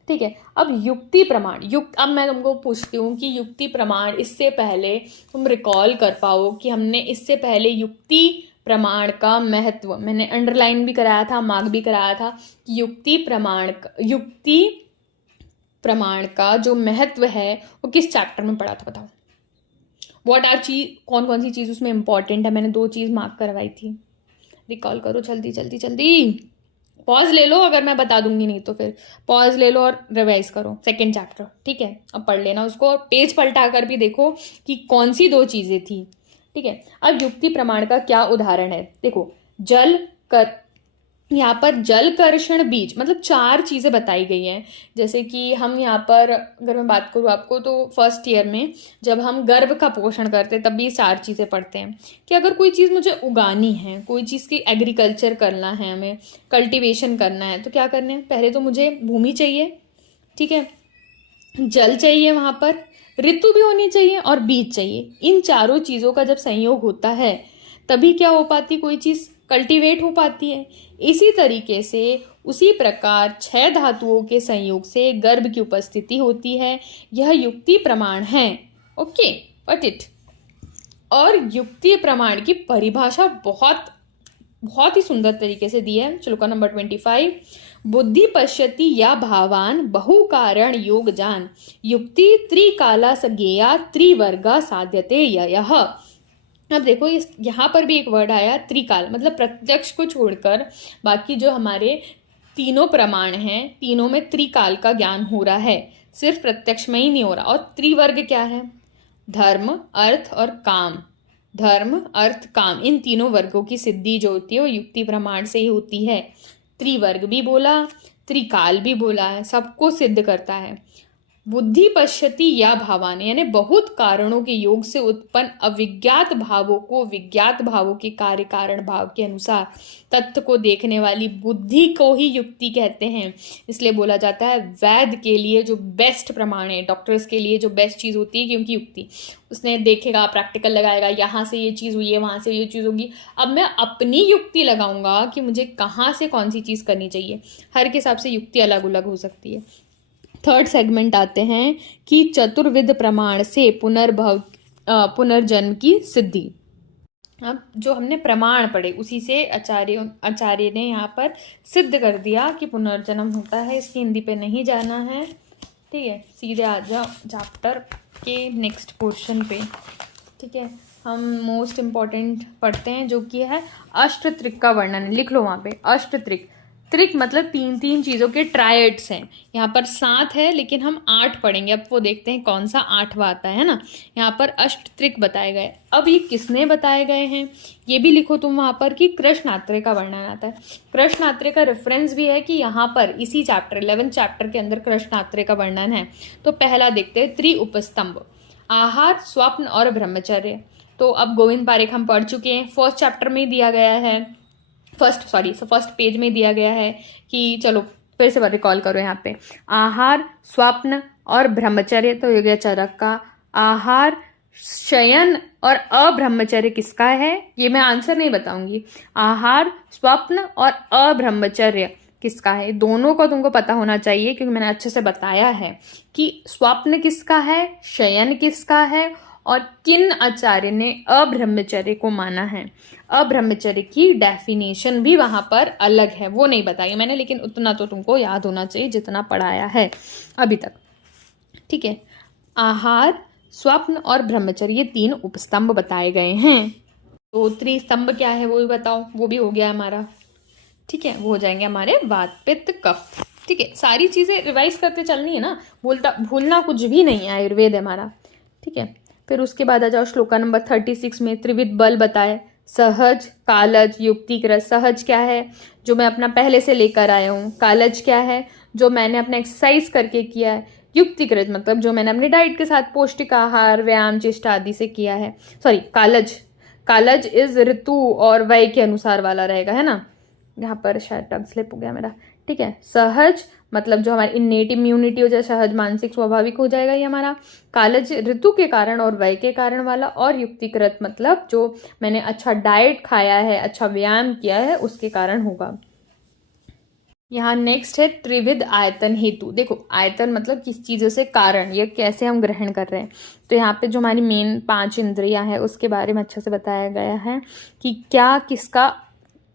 ठीक है, अब युक्ति प्रमाण। अब मैं तुमको पूछती हूँ कि युक्ति प्रमाण, इससे पहले तुम रिकॉल कर पाओ कि हमने इससे पहले युक्ति प्रमाण का महत्व, मैंने अंडरलाइन भी कराया था, मार्क भी कराया था कि युक्ति प्रमाण का जो महत्व है वो किस चैप्टर में पढ़ा था? बताओ व्हाट आर चीज, कौन कौन सी चीज उसमें इंपॉर्टेंट है। मैंने 2 चीज मार्क करवाई थी, रिकॉल करो जल्दी जल्दी जल्दी। पॉज ले लो, अगर मैं बता दूंगी नहीं तो फिर पॉज ले लो और रिवाइज करो 2nd चैप्टर। ठीक है, अब पढ़ लेना उसको, पेज पलटा कर भी देखो कि कौन सी 2 चीजें थी। ठीक है, अब युक्ति प्रमाण का क्या उदाहरण है? देखो यहाँ पर जलकर्षण बीज, मतलब 4 चीजें बताई गई हैं। जैसे कि हम यहाँ पर अगर मैं बात करूँ आपको, तो फर्स्ट ईयर में जब हम गर्भ का पोषण करते हैं तब भी 4 चीजें पढ़ते हैं कि अगर कोई चीज मुझे उगानी है, कोई चीज की एग्रीकल्चर करना है, हमें कल्टीवेशन करना है, तो क्या करना है? पहले तो मुझे भूमि चाहिए, ठीक है, जल चाहिए, वहां पर ऋतु भी होनी चाहिए और बीज चाहिए। इन चारों चीजों का जब संयोग होता है तभी क्या हो पाती, कोई चीज कल्टीवेट हो पाती है। इसी तरीके से उसी प्रकार 6 धातुओं के संयोग से गर्भ की उपस्थिति होती है। यह युक्ति प्रमाण है। Okay, what it. और युक्ति प्रमाण की परिभाषा बहुत ही सुंदर तरीके से दी है। श्लोक नंबर 25, बुद्धि पश्यति या भावान बहु कारण योग जान, युक्ति त्रिकाला सज्ञेया त्रिवर्गा साध्यते यह। अब देखो यहाँ पर भी एक वर्ड आया त्रिकाल, मतलब प्रत्यक्ष को छोड़कर बाकी जो हमारे तीनों प्रमाण हैं, तीनों में त्रिकाल का ज्ञान हो रहा है, सिर्फ प्रत्यक्ष में ही नहीं हो रहा। और त्रिवर्ग क्या है? धर्म, अर्थ और काम। धर्म, अर्थ, काम, इन तीनों वर्गों की सिद्धि जो होती है वो युक्ति प्रमाण से ही होती है। त्रिवर्ग भी बोला, त्रिकाल भी बोला है, सबको सिद्ध करता है। बुद्धि पश्यति या भावाने, यानी बहुत कारणों के योग से उत्पन्न अविज्ञात भावों को विज्ञात भावों के कार्य कारण भाव के अनुसार तथ्य को देखने वाली बुद्धि को ही युक्ति कहते हैं। इसलिए बोला जाता है वैद्य के लिए जो बेस्ट प्रमाण है, डॉक्टर्स के लिए जो बेस्ट चीज़ होती है, क्योंकि युक्ति उसने देखेगा, प्रैक्टिकल लगाएगा, यहाँ से ये चीज़ हुई है, वहाँ से ये चीज़ होगी, अब मैं अपनी युक्ति लगाऊंगा कि मुझे कहाँ से कौन सी चीज़ करनी चाहिए। हर के हिसाब से युक्ति अलग अलग हो सकती है। थर्ड सेगमेंट आते हैं कि चतुर्विध प्रमाण से पुनर्जन्म की सिद्धि। अब जो हमने प्रमाण पढ़े उसी से आचार्य ने यहाँ पर सिद्ध कर दिया कि पुनर्जन्म होता है। इसकी हिंदी पे नहीं जाना है, ठीक है, सीधे आ जाओ चैप्टर के नेक्स्ट पोर्शन पे। ठीक है, हम मोस्ट इम्पॉर्टेंट पढ़ते हैं जो कि है अष्टत्रिक का वर्णन। लिख लो वहाँ पे अष्टत्रिक। त्रिक मतलब तीन तीन चीज़ों के ट्रायड्स हैं। यहाँ पर 7 है लेकिन हम 8 पढ़ेंगे। अब वो देखते हैं कौन सा 8वां आता है ना। यहाँ पर अष्टत्रिक बताए गए। अब ये किसने बताए गए हैं ये भी लिखो तुम वहाँ पर कि कृष्णात्रे का वर्णन आता है। कृष्णात्रे का रेफरेंस भी है कि यहाँ पर इसी चैप्टर 11th चैप्टर के अंदर कृष्णात्रे का वर्णन है। तो पहला देखते हैं त्रि उपस्तंभ, आहार, स्वप्न और ब्रह्मचर्य। तो अब गोविंद पारेख हम पढ़ चुके हैं, फर्स्ट चैप्टर में दिया गया है, फर्स्ट पेज में दिया गया है कि चलो फिर से रिकॉल करो। यहाँ पे आहार, स्वप्न और ब्रह्मचर्य तो हो गया चरक का। आहार, शयन और अब्रह्मचर्य किसका है ये मैं आंसर नहीं बताऊंगी। आहार, स्वप्न और अब्रह्मचर्य किसका है, दोनों को तुमको पता होना चाहिए क्योंकि मैंने अच्छे से बताया है कि स्वप्न किसका है, शयन किसका है और किन आचार्य ने अब्रह्मचर्य को माना है। अब्रह्मचर्य की डेफिनेशन भी वहां पर अलग है, वो नहीं बताई मैंने, लेकिन उतना तो तुमको याद होना चाहिए जितना पढ़ाया है अभी तक। ठीक है, आहार, स्वप्न और ब्रह्मचर्य ये 3 उपस्तंभ बताए गए हैं। तो त्रिस्तंभ क्या है वो भी बताओ। वो भी हो गया हमारा। ठीक है, वो हो जाएंगे हमारे वात, पित्त, कफ। ठीक है, सारी चीजें रिवाइज करते चलनी है ना, भूलना कुछ भी नहीं है, आयुर्वेद है हमारा। ठीक है, फिर उसके बाद आ जाओ श्लोका नंबर 36 में त्रिविध बल बताए। सहज, कालज, युक्तिकृत। सहज क्या है, जो मैं अपना पहले से लेकर आया हूँ। कालज क्या है, जो मैंने अपना एक्सरसाइज करके किया है। युक्तिकृत मतलब जो मैंने अपने डाइट के साथ पौष्टिक आहार, व्यायाम, चेष्टा आदि से किया है। सॉरी, कालज इज ऋतु और वय के अनुसार वाला रहेगा, है ना। यहाँ पर शायद टंग स्लिप हो गया मेरा। ठीक है, सहज मतलब जो हमारी इन्नेट इम्यूनिटी हो जाए, सहज मानसिक स्वाभाविक हो जाएगा ये हमारा। कालज ऋतु के कारण और वय के कारण वाला। और युक्तिकृत मतलब जो मैंने अच्छा डाइट खाया है, अच्छा व्यायाम किया है, उसके कारण होगा। यहाँ नेक्स्ट है त्रिविध आयतन हेतु। देखो आयतन मतलब किस चीज़ों से कारण, ये कैसे हम ग्रहण कर रहे हैं। तो यहाँ पे जो हमारी मेन 5 इंद्रियां हैं उसके बारे में अच्छे से बताया गया है कि क्या किसका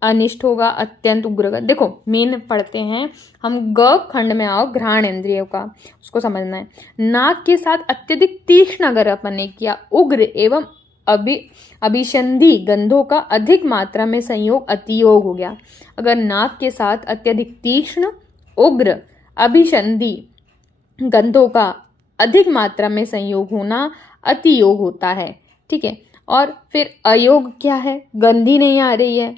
अनिष्ट होगा, अत्यंत उग्र। देखो मेन पढ़ते हैं हम, ग खंड में आओ, घ्राण इंद्रियों का, उसको समझना है। नाक के साथ अत्यधिक तीक्ष्ण अगर अपन ने किया, उग्र एवं अभिसंधि गंधों का अधिक मात्रा में संयोग अतियोग हो गया। अगर नाक के साथ अत्यधिक तीक्ष्ण, उग्र, अभिसंधि गंधों का अधिक मात्रा में संयोग होना अतियोग होता है। ठीक है, और फिर अयोग क्या है, गंधी नहीं आ रही है।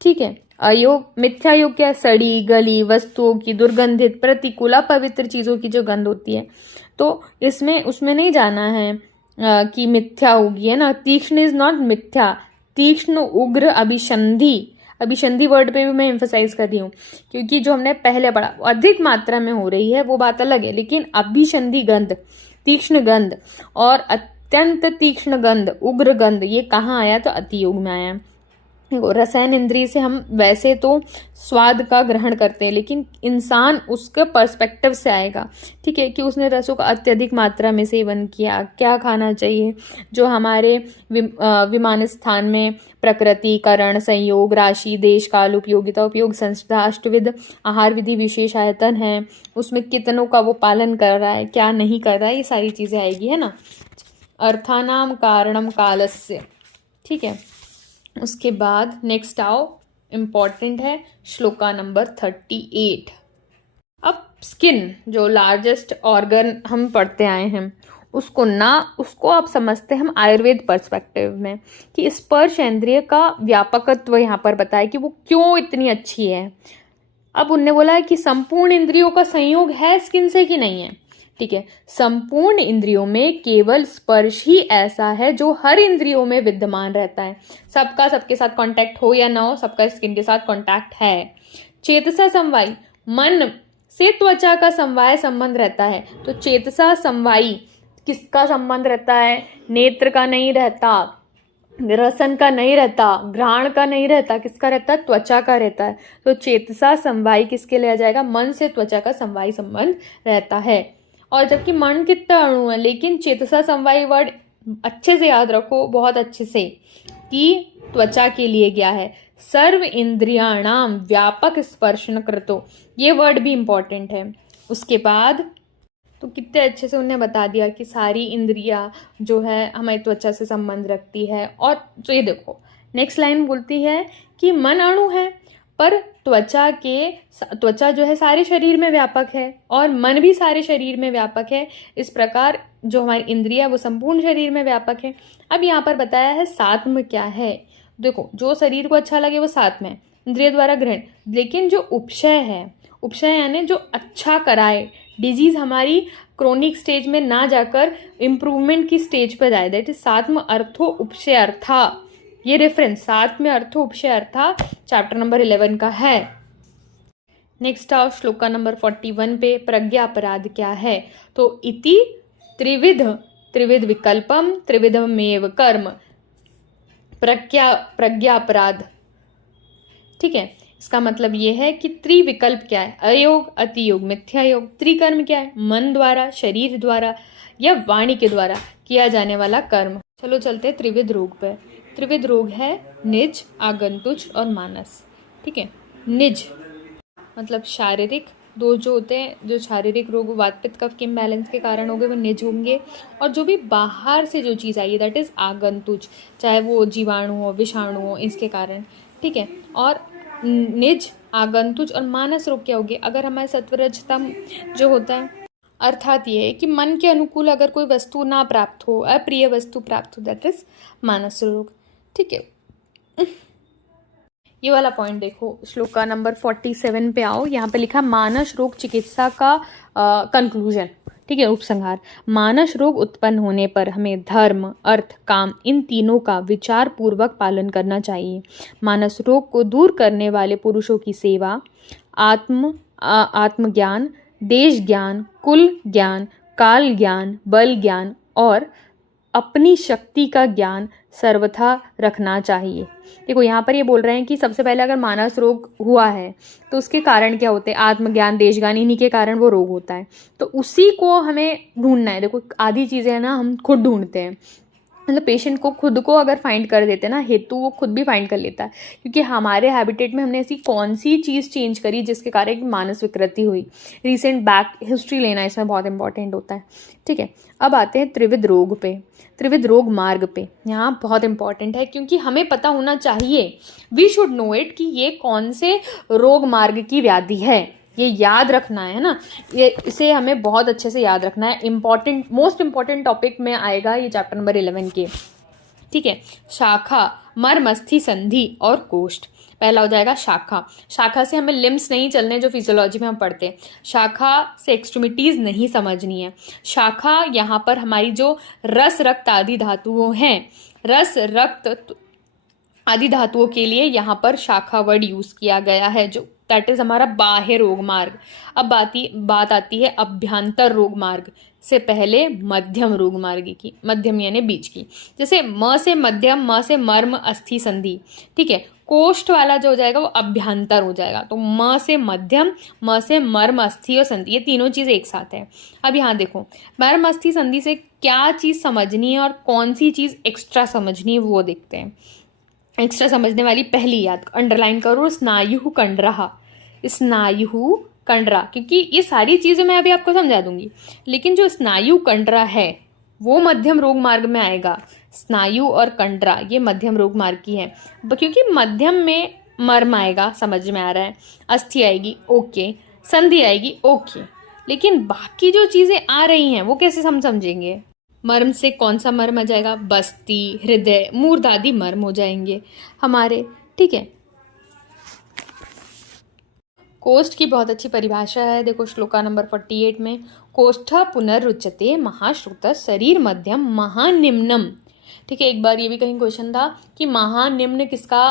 ठीक है, अयोग, मिथ्या योग क्या है, सड़ी गली वस्तुओं की दुर्गंधित, प्रतिकूल, अपवित्र चीजों की जो गंध होती है। तो इसमें उसमें नहीं जाना है कि मिथ्या होगी, है ना। तीक्ष्ण इज नॉट मिथ्या, तीक्ष्ण, उग्र, अभिसंधि वर्ड पे भी मैं एम्फसाइज कर रही हूँ क्योंकि जो हमने पहले पढ़ा अधिक मात्रा में हो रही है वो बात अलग है, लेकिन अभिसंधि गंध, तीक्ष्ण गंध और अत्यंत तीक्ष्ण गंध, उग्र गंध, ये कहाँ आया तो अतियोग में आया। रसायन इंद्रिय से हम वैसे तो स्वाद का ग्रहण करते हैं, लेकिन इंसान उसके पर्सपेक्टिव से आएगा। ठीक है, कि उसने रसों का अत्यधिक मात्रा में सेवन किया, क्या खाना चाहिए, जो हमारे विमान स्थान में प्रकृति, करण, संयोग, राशि, देश, काल, उपयोगिता, उपयोग, संस्था, अष्टविध आहार विधि, विशेष आयतन है, उसमें कितनों का वो पालन कर रहा है, क्या नहीं कर रहा है, ये सारी चीजें आएगी, है ना। अर्थानाम कारणम कालस्य। ठीक है, उसके बाद नेक्स्ट आओ इम्पॉर्टेंट है श्लोका नंबर 38। अब स्किन जो लार्जेस्ट ऑर्गन हम पढ़ते आए हैं उसको आप समझते हैं हम आयुर्वेद पर्सपेक्टिव में कि स्पर्श इंद्रिय का व्यापकत्व यहाँ पर बताया कि वो क्यों इतनी अच्छी है। अब उनने बोला है कि संपूर्ण इंद्रियों का संयोग है स्किन से कि नहीं है। ठीक है, संपूर्ण इंद्रियों में केवल स्पर्श ही ऐसा है जो हर इंद्रियों में विद्यमान रहता है। सबका सबके साथ कांटेक्ट हो या ना हो, सबका स्किन के साथ कांटेक्ट है। चेतसा समवायी, मन से त्वचा का समवाय संबंध रहता है। तो चेतसा समवायी किसका संबंध रहता है? नेत्र का नहीं रहता, रसन का नहीं रहता, घ्राण का नहीं रहता, किसका रहता है? त्वचा का रहता है। तो चेतसा समवायी किसके लिया जाएगा? मन से त्वचा का समवायी संबंध रहता है। और जबकि मन कितना अणु है, लेकिन चेतसा समवायी वर्ड अच्छे से याद रखो, बहुत अच्छे से, कि त्वचा के लिए गया है। सर्व इंद्रियाणाम व्यापक स्पर्शन कृतो, ये वर्ड भी इंपॉर्टेंट है। उसके बाद तो कितने अच्छे से उन्हें बता दिया कि सारी इंद्रियां जो है हमारी त्वचा से संबंध रखती है। और तो ये देखो नेक्स्ट लाइन बोलती है कि मन अणु है, पर त्वचा जो है सारे शरीर में व्यापक है और मन भी सारे शरीर में व्यापक है। इस प्रकार जो हमारी इंद्रिया वो संपूर्ण शरीर में व्यापक है। अब यहाँ पर बताया है सात्म क्या है। देखो जो शरीर को अच्छा लगे वो सात्म है, इंद्रिय द्वारा ग्रहण। लेकिन जो उपशय है, उपशय यानी जो अच्छा कराए, डिजीज हमारी क्रोनिक स्टेज में ना जाकर इम्प्रूवमेंट की स्टेज पर जाए, दैट इज सात्म अर्थो उपशय अर्था। ये रेफरेंस सात्म अर्थो उपशय अर्था चैप्टर नंबर 11 का है। नेक्स्ट आओ श्लोका नंबर 41 पे, प्रज्ञा अपराध क्या है? तो इति त्रिविध विकल्पम त्रिविधमेव कर्म प्रज्ञा अपराध। ठीक है, इसका मतलब ये है कि त्रिविकल्प क्या है? अयोग, अतियोग, मिथ्या योग। त्रिकर्म क्या है? मन द्वारा, शरीर द्वारा या वाणी के द्वारा किया जाने वाला कर्म। चलो चलते हैं त्रिविध रोग पे। त्रिविध रोग है निज, आगंतुज और मानस। ठीक है, निज मतलब शारीरिक दोष जो होते हैं, जो शारीरिक रोग वात पित्त कफ के इम्बैलेंस के कारण होंगे वो निज होंगे। और जो भी बाहर से जो चीज़ आई है दैट इज आगंतुज, चाहे वो जीवाणु हो, विषाणु हो, इसके कारण। ठीक है, और निज, आगंतुज और मानस रोग क्या होंगे? अगर हमारे सत्वरजतम जो होता है, अर्थात ये है कि मन के अनुकूल अगर कोई वस्तु ना प्राप्त हो, अप्रिय वस्तु प्राप्त हो, दैट इज मानस रोग। ठीक है, ये वाला पॉइंट देखो, श्लोका नंबर 47 पे आओ। यहाँ पे लिखा मानस रोग चिकित्सा का कंक्लूजन। ठीक है, उपसंहार। मानस रोग उत्पन्न होने पर हमें धर्म, अर्थ, काम इन तीनों का विचार पूर्वक पालन करना चाहिए। मानस रोग को दूर करने वाले पुरुषों की सेवा, आत्मज्ञान, देश ज्ञान, कुल ज्ञान, काल ज्ञान, बल ज्ञान और अपनी शक्ति का ज्ञान सर्वथा रखना चाहिए। देखो यहाँ पर ये बोल रहे हैं कि सबसे पहले अगर मानस रोग हुआ है तो उसके कारण क्या होते हैं? आत्मज्ञान, देश ज्ञान, इन्हीं के कारण वो रोग होता है। तो उसी को हमें ढूंढना है। देखो आधी चीज़ें हैं ना हम खुद ढूंढते हैं, मतलब पेशेंट को खुद को अगर फाइंड कर देते हैं ना हेतु, वो खुद भी फाइंड कर लेता है, क्योंकि हमारे हैबिटेट में हमने ऐसी कौन सी चीज़ चेंज करी जिसके कारण मानस विकृति हुई। रीसेंट बैक हिस्ट्री लेना इसमें बहुत इंपॉर्टेंट होता है। ठीक है, अब आते हैं त्रिविध रोग पे, त्रिविध रोग मार्ग पे। यहाँ बहुत इंपॉर्टेंट है क्योंकि हमें पता होना चाहिए, वी शुड नो इट, कि ये कौन से रोग मार्ग की व्याधि है। ये याद रखना है ना, ये इसे हमें बहुत अच्छे से याद रखना है। इंपॉर्टेंट, मोस्ट इंपॉर्टेंट टॉपिक में आएगा ये चैप्टर नंबर 11 के। ठीक है, शाखा, मर्म, अस्थि, संधि और कोष्ठ। पहला हो जाएगा शाखा। शाखा से हमें लिम्स नहीं चलने, जो फिजियोलॉजी में हम पढ़ते हैं। शाखा से एक्सट्रीमिटीज नहीं समझनी है। शाखा यहाँ पर हमारी जो रस, रक्त आदि धातुओं हैं, रस, रक्त आदि धातुओं के लिए यहाँ पर शाखा वर्ड यूज किया गया है, जो दैट इज हमारा बाह्य रोग मार्ग। अब बात आती है अभ्यंतर रोग मार्ग से पहले मध्यम रोग मार्ग की, मध्यम यानी बीच की। जैसे म से मध्यम, म से मर्म, अस्थि, संधि। ठीक है, कोष्ठ वाला जो हो जाएगा वो अभ्यंतर हो जाएगा। तो म से मध्यम, म से मर्म, अस्थि और संधि, ये तीनों चीज़ एक साथ है। अब यहाँ देखो मर्म, अस्थि, संधि से क्या चीज़ समझनी है और कौन सी चीज़ एक्स्ट्रा समझनी है वो देखते हैं। एक्स्ट्रा समझने वाली पहली याद अंडरलाइन करो, स्नायु कंडरा। स्नायु कंडरा, क्योंकि ये सारी चीज़ें मैं अभी आपको समझा दूंगी, लेकिन जो स्नायु कंडरा है वो मध्यम रोग मार्ग में आएगा। स्नायु और कंडरा ये मध्यम रोग मार्ग की है, क्योंकि मध्यम में मर्म आएगा, समझ में आ रहा है, अस्थि आएगी, ओके, संधि आएगी, ओके, लेकिन बाकी जो चीज़ें आ रही हैं वो कैसे हम समझेंगे? मर्म से कौन सा मर्म आ जाएगा? बस्ती, हृदय, मूर्ध आदि मर्म हो जाएंगे हमारे, ठीक है। कोष्ठ की बहुत अच्छी परिभाषा है, देखो श्लोका नंबर 48 में, कोष्ठ पुनरुच्यते महाश्रुत शरीर मध्यम महानिम्नम, ठीक है। एक बार ये भी कहीं क्वेश्चन था कि महानिम्न किसका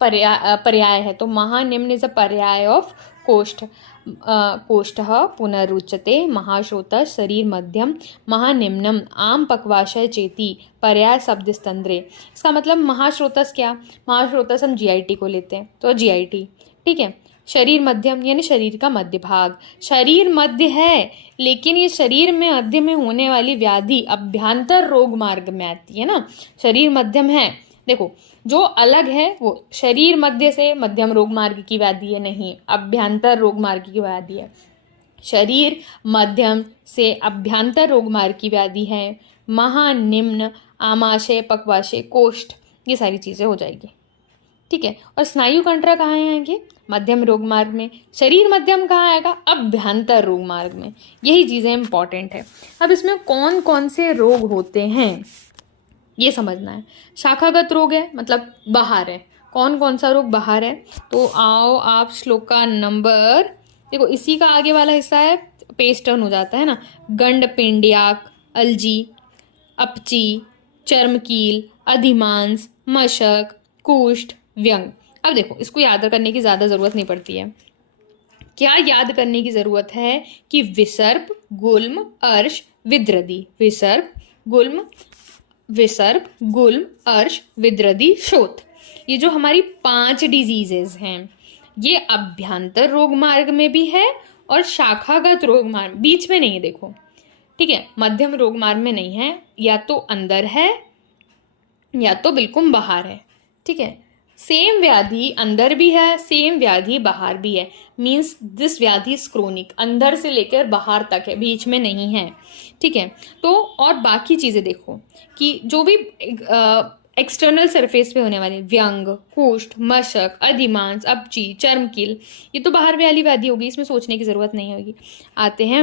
पर्याय है, तो महानिम्न इज अ पर्याय ऑफ कोष्ठ। कोष्ठः पुनरुच्यते महाश्रोत शरीर मध्यम महानिम्नम आम पक्वाशय चेती पर्याय शब्द स्तंद्रे। इसका मतलब महाश्रोतस क्या, महाश्रोतस हम जीआईटी को लेते हैं तो जीआईटी, ठीक है। शरीर मध्यम यानी शरीर का मध्य भाग, शरीर मध्य है लेकिन ये शरीर में मध्य में होने वाली व्याधि अभ्यंतर रोग मार्ग में आती है ना। शरीर मध्यम है, देखो जो अलग है वो शरीर मध्य से मध्यम रोग मार्ग की व्याधि है, नहीं, अभ्यंतर रोग मार्ग की व्याधि है। शरीर मध्यम से अभ्यंतर रोग मार्ग की व्याधि है, महानिम्न, आमाशय, पक्वाशय, कोष्ठ, ये सारी चीज़ें हो जाएगी, ठीक है। और स्नायु कंट्रा कहाँ आएंगे? मध्यम रोग मार्ग में। शरीर मध्यम कहाँ आएगा? अभ्यंतर रोग मार्ग में। यही चीज़ें इंपॉर्टेंट है। अब इसमें कौन कौन से रोग होते हैं ये समझना है। शाखागत रोग है, मतलब बाहर है, कौन कौन सा रोग बाहर है, तो आओ आप श्लोका नंबर, देखो इसी का आगे वाला हिस्सा है, पेज टर्न हो जाता है ना, गंड पिंडियाक, अलजी, अपची, चर्मकील, अधिमांस, मशक, कुष्ठ, व्यंग। अब देखो इसको याद करने की ज़्यादा ज़रूरत नहीं पड़ती है। क्या याद करने की ज़रूरत है कि विसर्प, गुल्म, अर्श, विद्रदी, विसर्प, गुल्म, अर्श, विद्रदी, शोथ, ये जो हमारी 5 डिजीजेज हैं ये अभ्यंतर रोग मार्ग में भी है और शाखागत रोग मार्ग, बीच में नहीं है, देखो, ठीक है, मध्यम रोग मार्ग में नहीं है, या तो अंदर है या तो बिल्कुल बाहर है, ठीक है। सेम व्याधि अंदर भी है, सेम व्याधि बाहर भी है, मीन्स दिस व्याधि इज क्रोनिक, अंदर से लेकर बाहर तक है, बीच में नहीं है, ठीक है। तो और बाकी चीज़ें देखो कि जो भी एक्सटर्नल सरफेस पे होने वाले व्यंग, कुष्ठ, मशक, अधिमांस, अपची, चर्मकील, ये तो बाहर वाली व्याधि होगी, इसमें सोचने की ज़रूरत नहीं होगी। आते हैं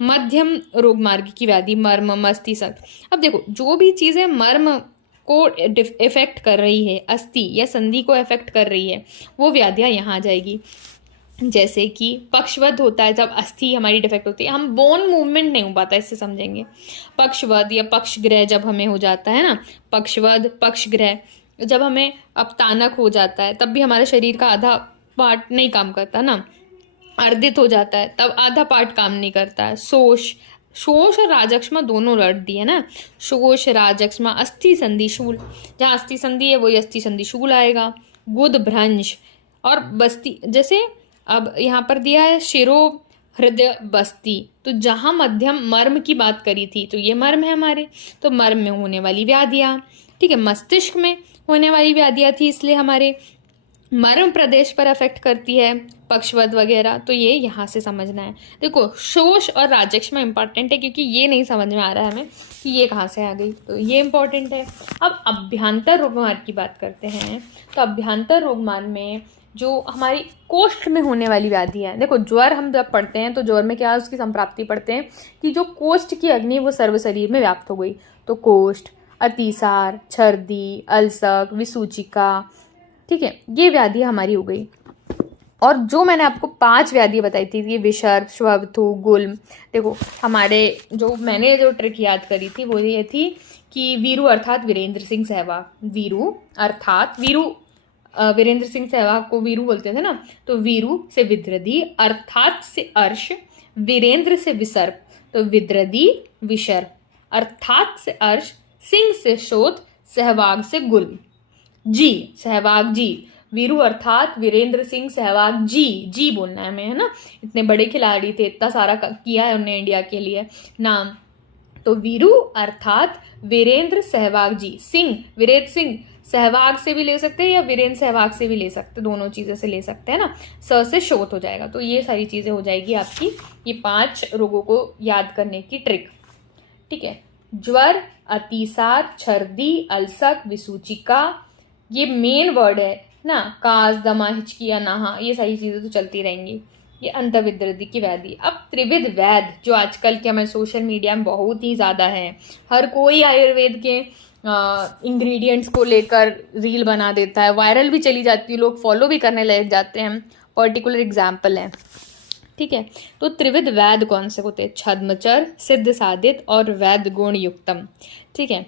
मध्यम रोग मार्ग की व्याधि, मर्म, मस्तिष्क। अब देखो जो भी चीज़ें मर्म को इफेक्ट कर रही है, अस्थि या संधि को इफेक्ट कर रही है, वो व्याधियाँ यहाँ आ जाएगी। जैसे कि पक्षवध होता है, जब अस्थि हमारी डिफेक्ट होती है, हम बोन मूवमेंट नहीं हो पाता, इससे समझेंगे। पक्षवध या पक्षग्रह जब हमें हो जाता है ना, पक्षवध, पक्षग्रह, जब हमें अपतानक हो जाता है तब भी हमारे शरीर का आधा पार्ट नहीं काम करता ना, अर्धित हो जाता है तब आधा पार्ट काम नहीं करता है। शोष और राजक्ष्मा दोनों रट दिए ना, शोष, राजक्ष्मा, अस्थि संधि, शूल, जहाँ अस्थि संधि है वही अस्थि संधि शूल आएगा, गुद, भ्रंश और बस्ती। जैसे अब यहाँ पर दिया है शिरो, हृदय, बस्ती, तो जहाँ मध्यम मर्म की बात करी थी तो ये मर्म है हमारे, तो मर्म में होने वाली व्याधियाँ, ठीक है। मस्तिष्क में होने वाली व्याधियाँ थी इसलिए हमारे मर्म प्रदेश पर अफेक्ट करती है, पक्षवध वगैरह, तो ये यहाँ से समझना है। देखो शोष और राजक्ष्मा इंपॉर्टेंट है क्योंकि ये नहीं समझ में आ रहा है हमें कि ये कहाँ से आ गई, तो ये इंपॉर्टेंट है। अब अभ्यंतर रोग मार्ग की बात करते हैं, तो अभ्यंतर रोग मार्ग में जो हमारी कोष्ठ में होने वाली व्याधि है, देखो ज्वर हम जब पढ़ते हैं तो ज्वर में क्या उसकी संप्राप्ति पढ़ते हैं कि जो कोष्ठ की अग्नि वो सर्व शरीर में व्याप्त हो गई, तो कोष्ठ, अतिसार, छर्दी, अल्सक, विसूचिका, ठीक है, ये व्याधि हमारी हो गई। और जो मैंने आपको 5 व्याधि बताई थी, ये विसर्प, श्वथु, गुल्म, देखो हमारे जो मैंने जो ट्रिक याद करी थी वो ये थी कि वीरू अर्थात वीरेंद्र सिंह सहवाग, वीरेंद्र सिंह सहवाग को वीरू बोलते थे ना, तो वीरू से विद्रदी, अर्थात से अर्श, वीरेंद्र से विसर्प, तो विद्रदी, विसर्प, अर्थात से अर्श, सिंह से शोथ, सहवाग से गुल्म, जी, सहवाग जी, वीरू अर्थात वीरेंद्र सिंह सहवाग जी बोलना है हमें, है ना, इतने बड़े खिलाड़ी थे, इतना सारा किया है उन्होंने इंडिया के लिए नाम, तो वीरू अर्थात वीरेंद्र सहवाग जी, सिंह, वीरेंद्र सिंह सहवाग से भी ले सकते हैं या वीरेंद्र सहवाग से भी ले सकते, दोनों चीज़ें से ले सकते हैं ना, स से शोथ हो जाएगा। तो ये सारी चीज़ें हो जाएगी आपकी ये 5 रोगों को याद करने की ट्रिक, ठीक है। ज्वर, अतिसार, छर्दी, अल्सक, विसूचिका, ये मेन वर्ड है, ना, काज दमा हिचकिया नाहा, ये सारी चीज़ें तो चलती रहेंगी। ये अंतर्विद्रति की व्याधि। अब त्रिविध वैध जो आजकल के हमारे सोशल मीडिया में बहुत ही ज़्यादा है, हर कोई आयुर्वेद के इंग्रेडिएंट्स को लेकर रील बना देता है, वायरल भी चली जाती है, लोग फॉलो भी करने लग जाते हैं। पर्टिकुलर एग्जाम्पल है, ठीक है। तो त्रिविध वैद कौन से होते हैं? छद्मचर, सिद्ध साधित और वैद गुण युक्तम, ठीक है।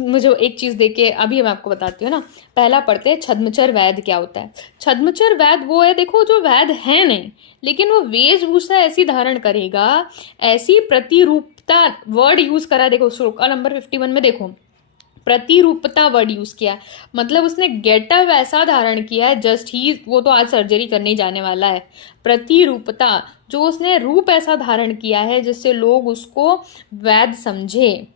मुझे एक चीज़ देख के अभी मैं आपको बताती हूँ ना। पहला पढ़ते हैं छद्मचर वैद क्या होता है। छद्मचर वैद वो है, देखो, जो वैद है नहीं, लेकिन वो वेशभूषा ऐसी धारण करेगा, ऐसी प्रतिरूपता वर्ड यूज करा। देखो श्लोक नंबर 51 में देखो, प्रतिरूपता वर्ड यूज किया है, मतलब उसने गेटअप ऐसा धारण किया है, जस्ट ही, वो तो आज सर्जरी करने जाने वाला है। प्रतिरूपता, जो उसने रूप ऐसा धारण किया है जिससे लोग उसको वैद समझे।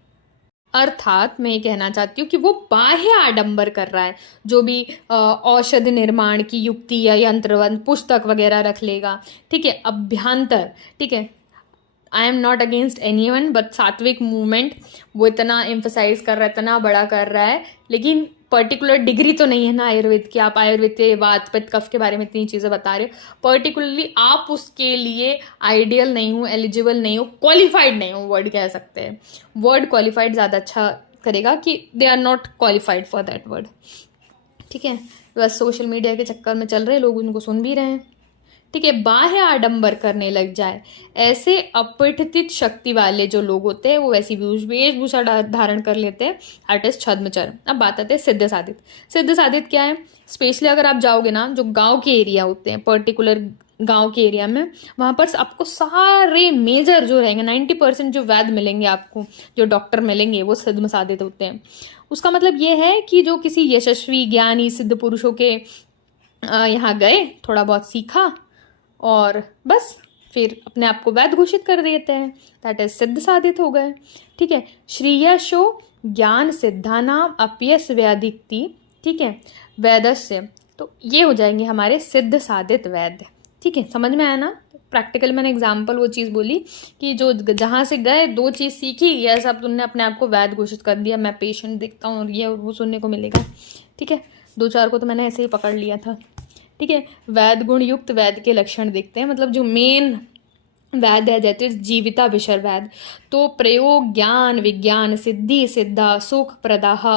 अर्थात मैं ये कहना चाहती हूँ कि वो बाह्य आडंबर कर रहा है, जो भी औषध निर्माण की युक्ति या यंत्र पुस्तक वगैरह रख लेगा, ठीक है। अभ्यंतर, ठीक है, I am not against any one, but सात्विक मूवमेंट वो इतना एम्फसाइज कर रहा है, इतना बड़ा कर रहा है, लेकिन पर्टिकुलर डिग्री तो नहीं है ना आयुर्वेद की। आप आयुर्वेद के वात पित्त कफ के बारे में इतनी चीज़ें बता रहे हो, पर्टिकुलरली आप उसके लिए आइडियल नहीं हो, एलिजिबल नहीं हो, क्वालिफाइड नहीं हो, वर्ड कह सकते हैं। वर्ड क्वालिफाइड ज़्यादा अच्छा करेगा कि they are not qualified for that word, ठीक है। बस सोशल मीडिया के चक्कर में चल रहे लोग, उनको सुन भी रहे हैं, ठीक है। बाह्य आडंबर करने लग जाए, ऐसे अपठित शक्ति वाले जो लोग होते हैं वो वैसी वेशभूषा धारण कर लेते हैं, दैट इज छद्मचर। अब बात आते हैं सिद्ध साधित। सिद्ध साधित क्या है? स्पेशली अगर आप जाओगे ना, जो गांव के एरिया होते हैं, पर्टिकुलर गांव के एरिया में, वहां पर आपको सारे मेजर जो रहेंगे 90% जो वैद्य मिलेंगे आपको, जो डॉक्टर मिलेंगे, वो सिद्ध साधित होते हैं। उसका मतलब ये है कि जो किसी यशस्वी ज्ञानी सिद्ध पुरुषों के यहाँ गए, थोड़ा बहुत सीखा और बस फिर अपने आप को वैध घोषित कर देते हैं, दैट इज सिद्ध साधित हो गए, ठीक है। श्रेयसो ज्ञान सिद्धानाम अप्यस व्याधिक्ति, ठीक है, वैदस्य, तो ये हो जाएंगे हमारे सिद्ध साधित वैद्य, ठीक है। समझ में आया ना? प्रैक्टिकल मैंने एग्जाम्पल वो चीज़ बोली कि जो जहाँ से गए, दो चीज़ सीखी, यह सब तुमने अपने आप को वैध घोषित कर दिया, मैं पेशेंट देखता हूँ और ये और वो सुनने को मिलेगा, ठीक है। दो चार को तो मैंने ऐसे ही पकड़ लिया था, ठीक है। वैद गुण युक्त वैद के लक्षण देखते हैं, मतलब जो मेन वैद है, जैसे जीविता विशर वैद, तो प्रयोग ज्ञान विज्ञान सिद्धि सिद्धा सुख प्रदाह,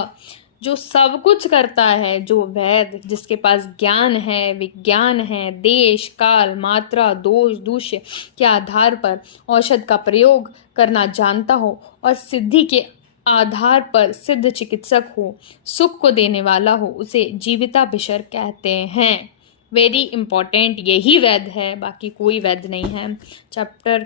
जो सब कुछ करता है, जो वैद जिसके पास ज्ञान है, विज्ञान है, देश काल मात्रा दोष दूष्य के आधार पर औषध का प्रयोग करना जानता हो और सिद्धि के आधार पर सिद्ध चिकित्सक हो, सुख को देने वाला हो, उसे जीविता विशर कहते हैं। वेरी इंपॉर्टेंट यही वैद है, बाकी कोई वैद नहीं है। चैप्टर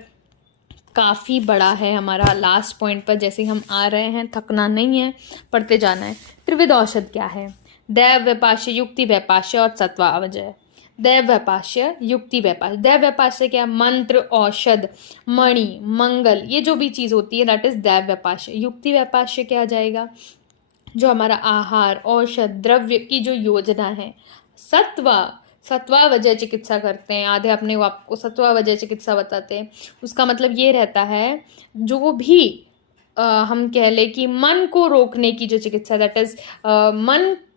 काफ़ी बड़ा है हमारा। लास्ट पॉइंट पर जैसे हम आ रहे हैं, थकना नहीं है, पढ़ते जाना है। त्रिविध औषध क्या है? दैव व्यपाश्य, युक्ति व्यपाश्य और सत्वावजय। दैव व्यपाश्य, युक्ति व्यपाश्य। दैव व्यपाश्य क्या? मंत्र, औषध, मणि, मंगल, ये जो भी चीज़ होती है दैट इज दैव व्यपाश्य। युक्ति व्यपाश्य क्या आ जाएगा? जो हमारा आहार, औषध, द्रव्य की जो योजना है। सत्वावजय चिकित्सा करते हैं, आधे अपने आपको सत्वावजय चिकित्सा बताते हैं। उसका मतलब ये रहता है, जो भी हम कह ले कि मन को रोकने की जो चिकित्सा, दैट इज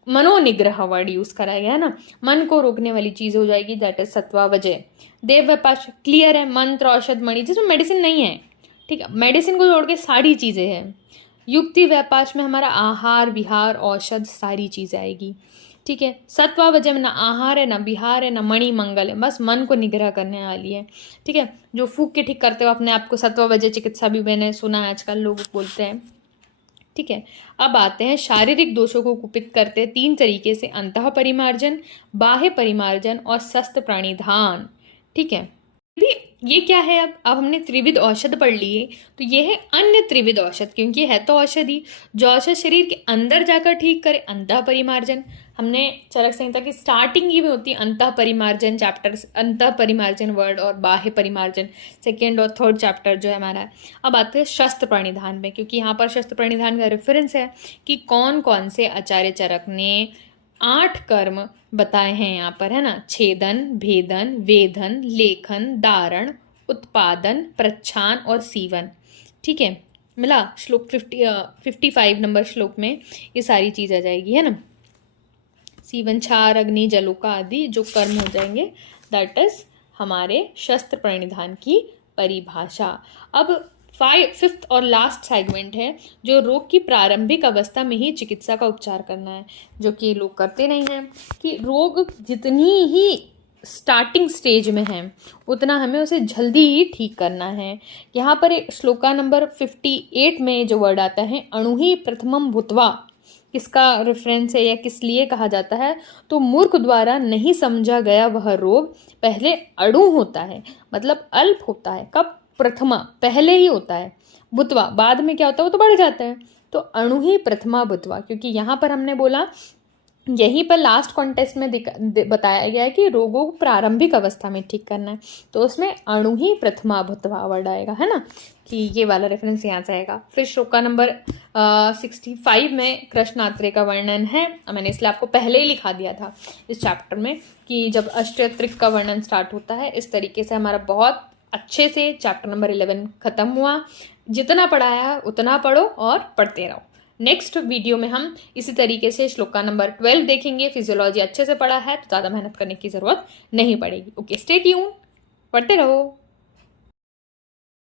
मनोनिग्रह वर्ड यूज करा गया है ना, मन को रोकने वाली चीज हो जाएगी, दैट इज सत्वावजय। देव व्यपाश्य क्लियर है, मंत्र, औषध, मणि, जिसमें मेडिसिन नहीं है, ठीक है, मेडिसिन को जोड़ के सारी चीजें हैं। युक्ति व्यपाश्य में हमारा आहार विहार औषध सारी चीजें आएगी, ठीक है। सत्वावजय में ना आहार है, ना विहार है, ना मणि मंगल है, बस मन को निग्रह करने वाली है, ठीक है। जो फूक के ठीक करते हो अपने आप को, सत्वावजय चिकित्सा भी मैंने सुना है आजकल लोग बोलते हैं, ठीक है। अब आते हैं शारीरिक दोषों को कुपित करते हैं 3 तरीके से, अंतः परिमार्जन, बाह्य परिमार्जन और शस्त्र प्रणिधान, ठीक है। ये क्या है? अब हमने त्रिविध औषध पढ़ लिए, तो ये है अन्य त्रिविध औषध, क्योंकि है तो औषधि, जो औषध शरीर के अंदर जाकर ठीक करे, अंतः परिमार्जन। हमने चरक संहिता की स्टार्टिंग ही में होती है अंतः परिमार्जन चैप्टर, अंतः परिमार्जन वर्ड और बाह्य परिमार्जन सेकेंड और थर्ड चैप्टर जो है हमारा। अब आते हैं शस्त्र प्रणिधान में, क्योंकि यहाँ पर शस्त्र प्रणिधान का रेफरेंस है कि कौन कौन से आचार्य चरक ने 8 कर्म बताए हैं यहाँ पर, है ना। छेदन, भेदन, वेधन, लेखन, दारण, उत्पादन, प्रच्छान और सीवन, ठीक है। मिला श्लोक 55 नंबर श्लोक में ये सारी चीज़ आ जाएगी, है ना। सीवन छार अग्नि जलोका आदि जो कर्म हो जाएंगे, दैट इज हमारे शस्त्र परिधान की परिभाषा। अब फिफ्थ और लास्ट सेगमेंट है जो रोग की प्रारंभिक अवस्था में ही चिकित्सा का उपचार करना है, जो कि लोग करते नहीं हैं कि रोग जितनी ही स्टार्टिंग स्टेज में है उतना हमें उसे जल्दी ही ठीक करना है। यहाँ पर एक श्लोका नंबर 58 में जो वर्ड आता है अणु ही प्रथमम भूत्वा, किसका रेफरेंस है या किस लिए कहा जाता है, तो मूर्ख द्वारा नहीं समझा गया वह रोग पहले अणु होता है, मतलब अल्प होता है। कब? प्रथमा, पहले ही होता है। भूत्वा, बाद में क्या होता है, वो तो बढ़ जाता है। तो अणु ही प्रथमा भूत्वा, क्योंकि यहाँ पर हमने बोला, यहीं पर लास्ट कॉन्टेस्ट में बताया गया है कि रोगों को प्रारंभिक अवस्था में ठीक करना है, तो उसमें अणु ही प्रथमा भूत्वा वर्ड आएगा, है ना, कि ये वाला रेफरेंस यहाँ से आएगा। फिर श्लोका नंबर 65 में कृष्णात्रे का वर्णन है। मैंने इसलिए आपको पहले ही लिखा दिया था इस चैप्टर में कि जब अष्टत्रिक का वर्णन स्टार्ट होता है, इस तरीके से हमारा बहुत अच्छे से चैप्टर नंबर 11 खत्म हुआ। जितना पढ़ाया है उतना पढ़ो और पढ़ते रहो। नेक्स्ट वीडियो में हम इसी तरीके से श्लोका नंबर 12 देखेंगे। फिजियोलॉजी अच्छे से पढ़ा है तो ज़्यादा मेहनत करने की ज़रूरत नहीं पड़ेगी। ओके, स्टे ट्यून, पढ़ते रहो।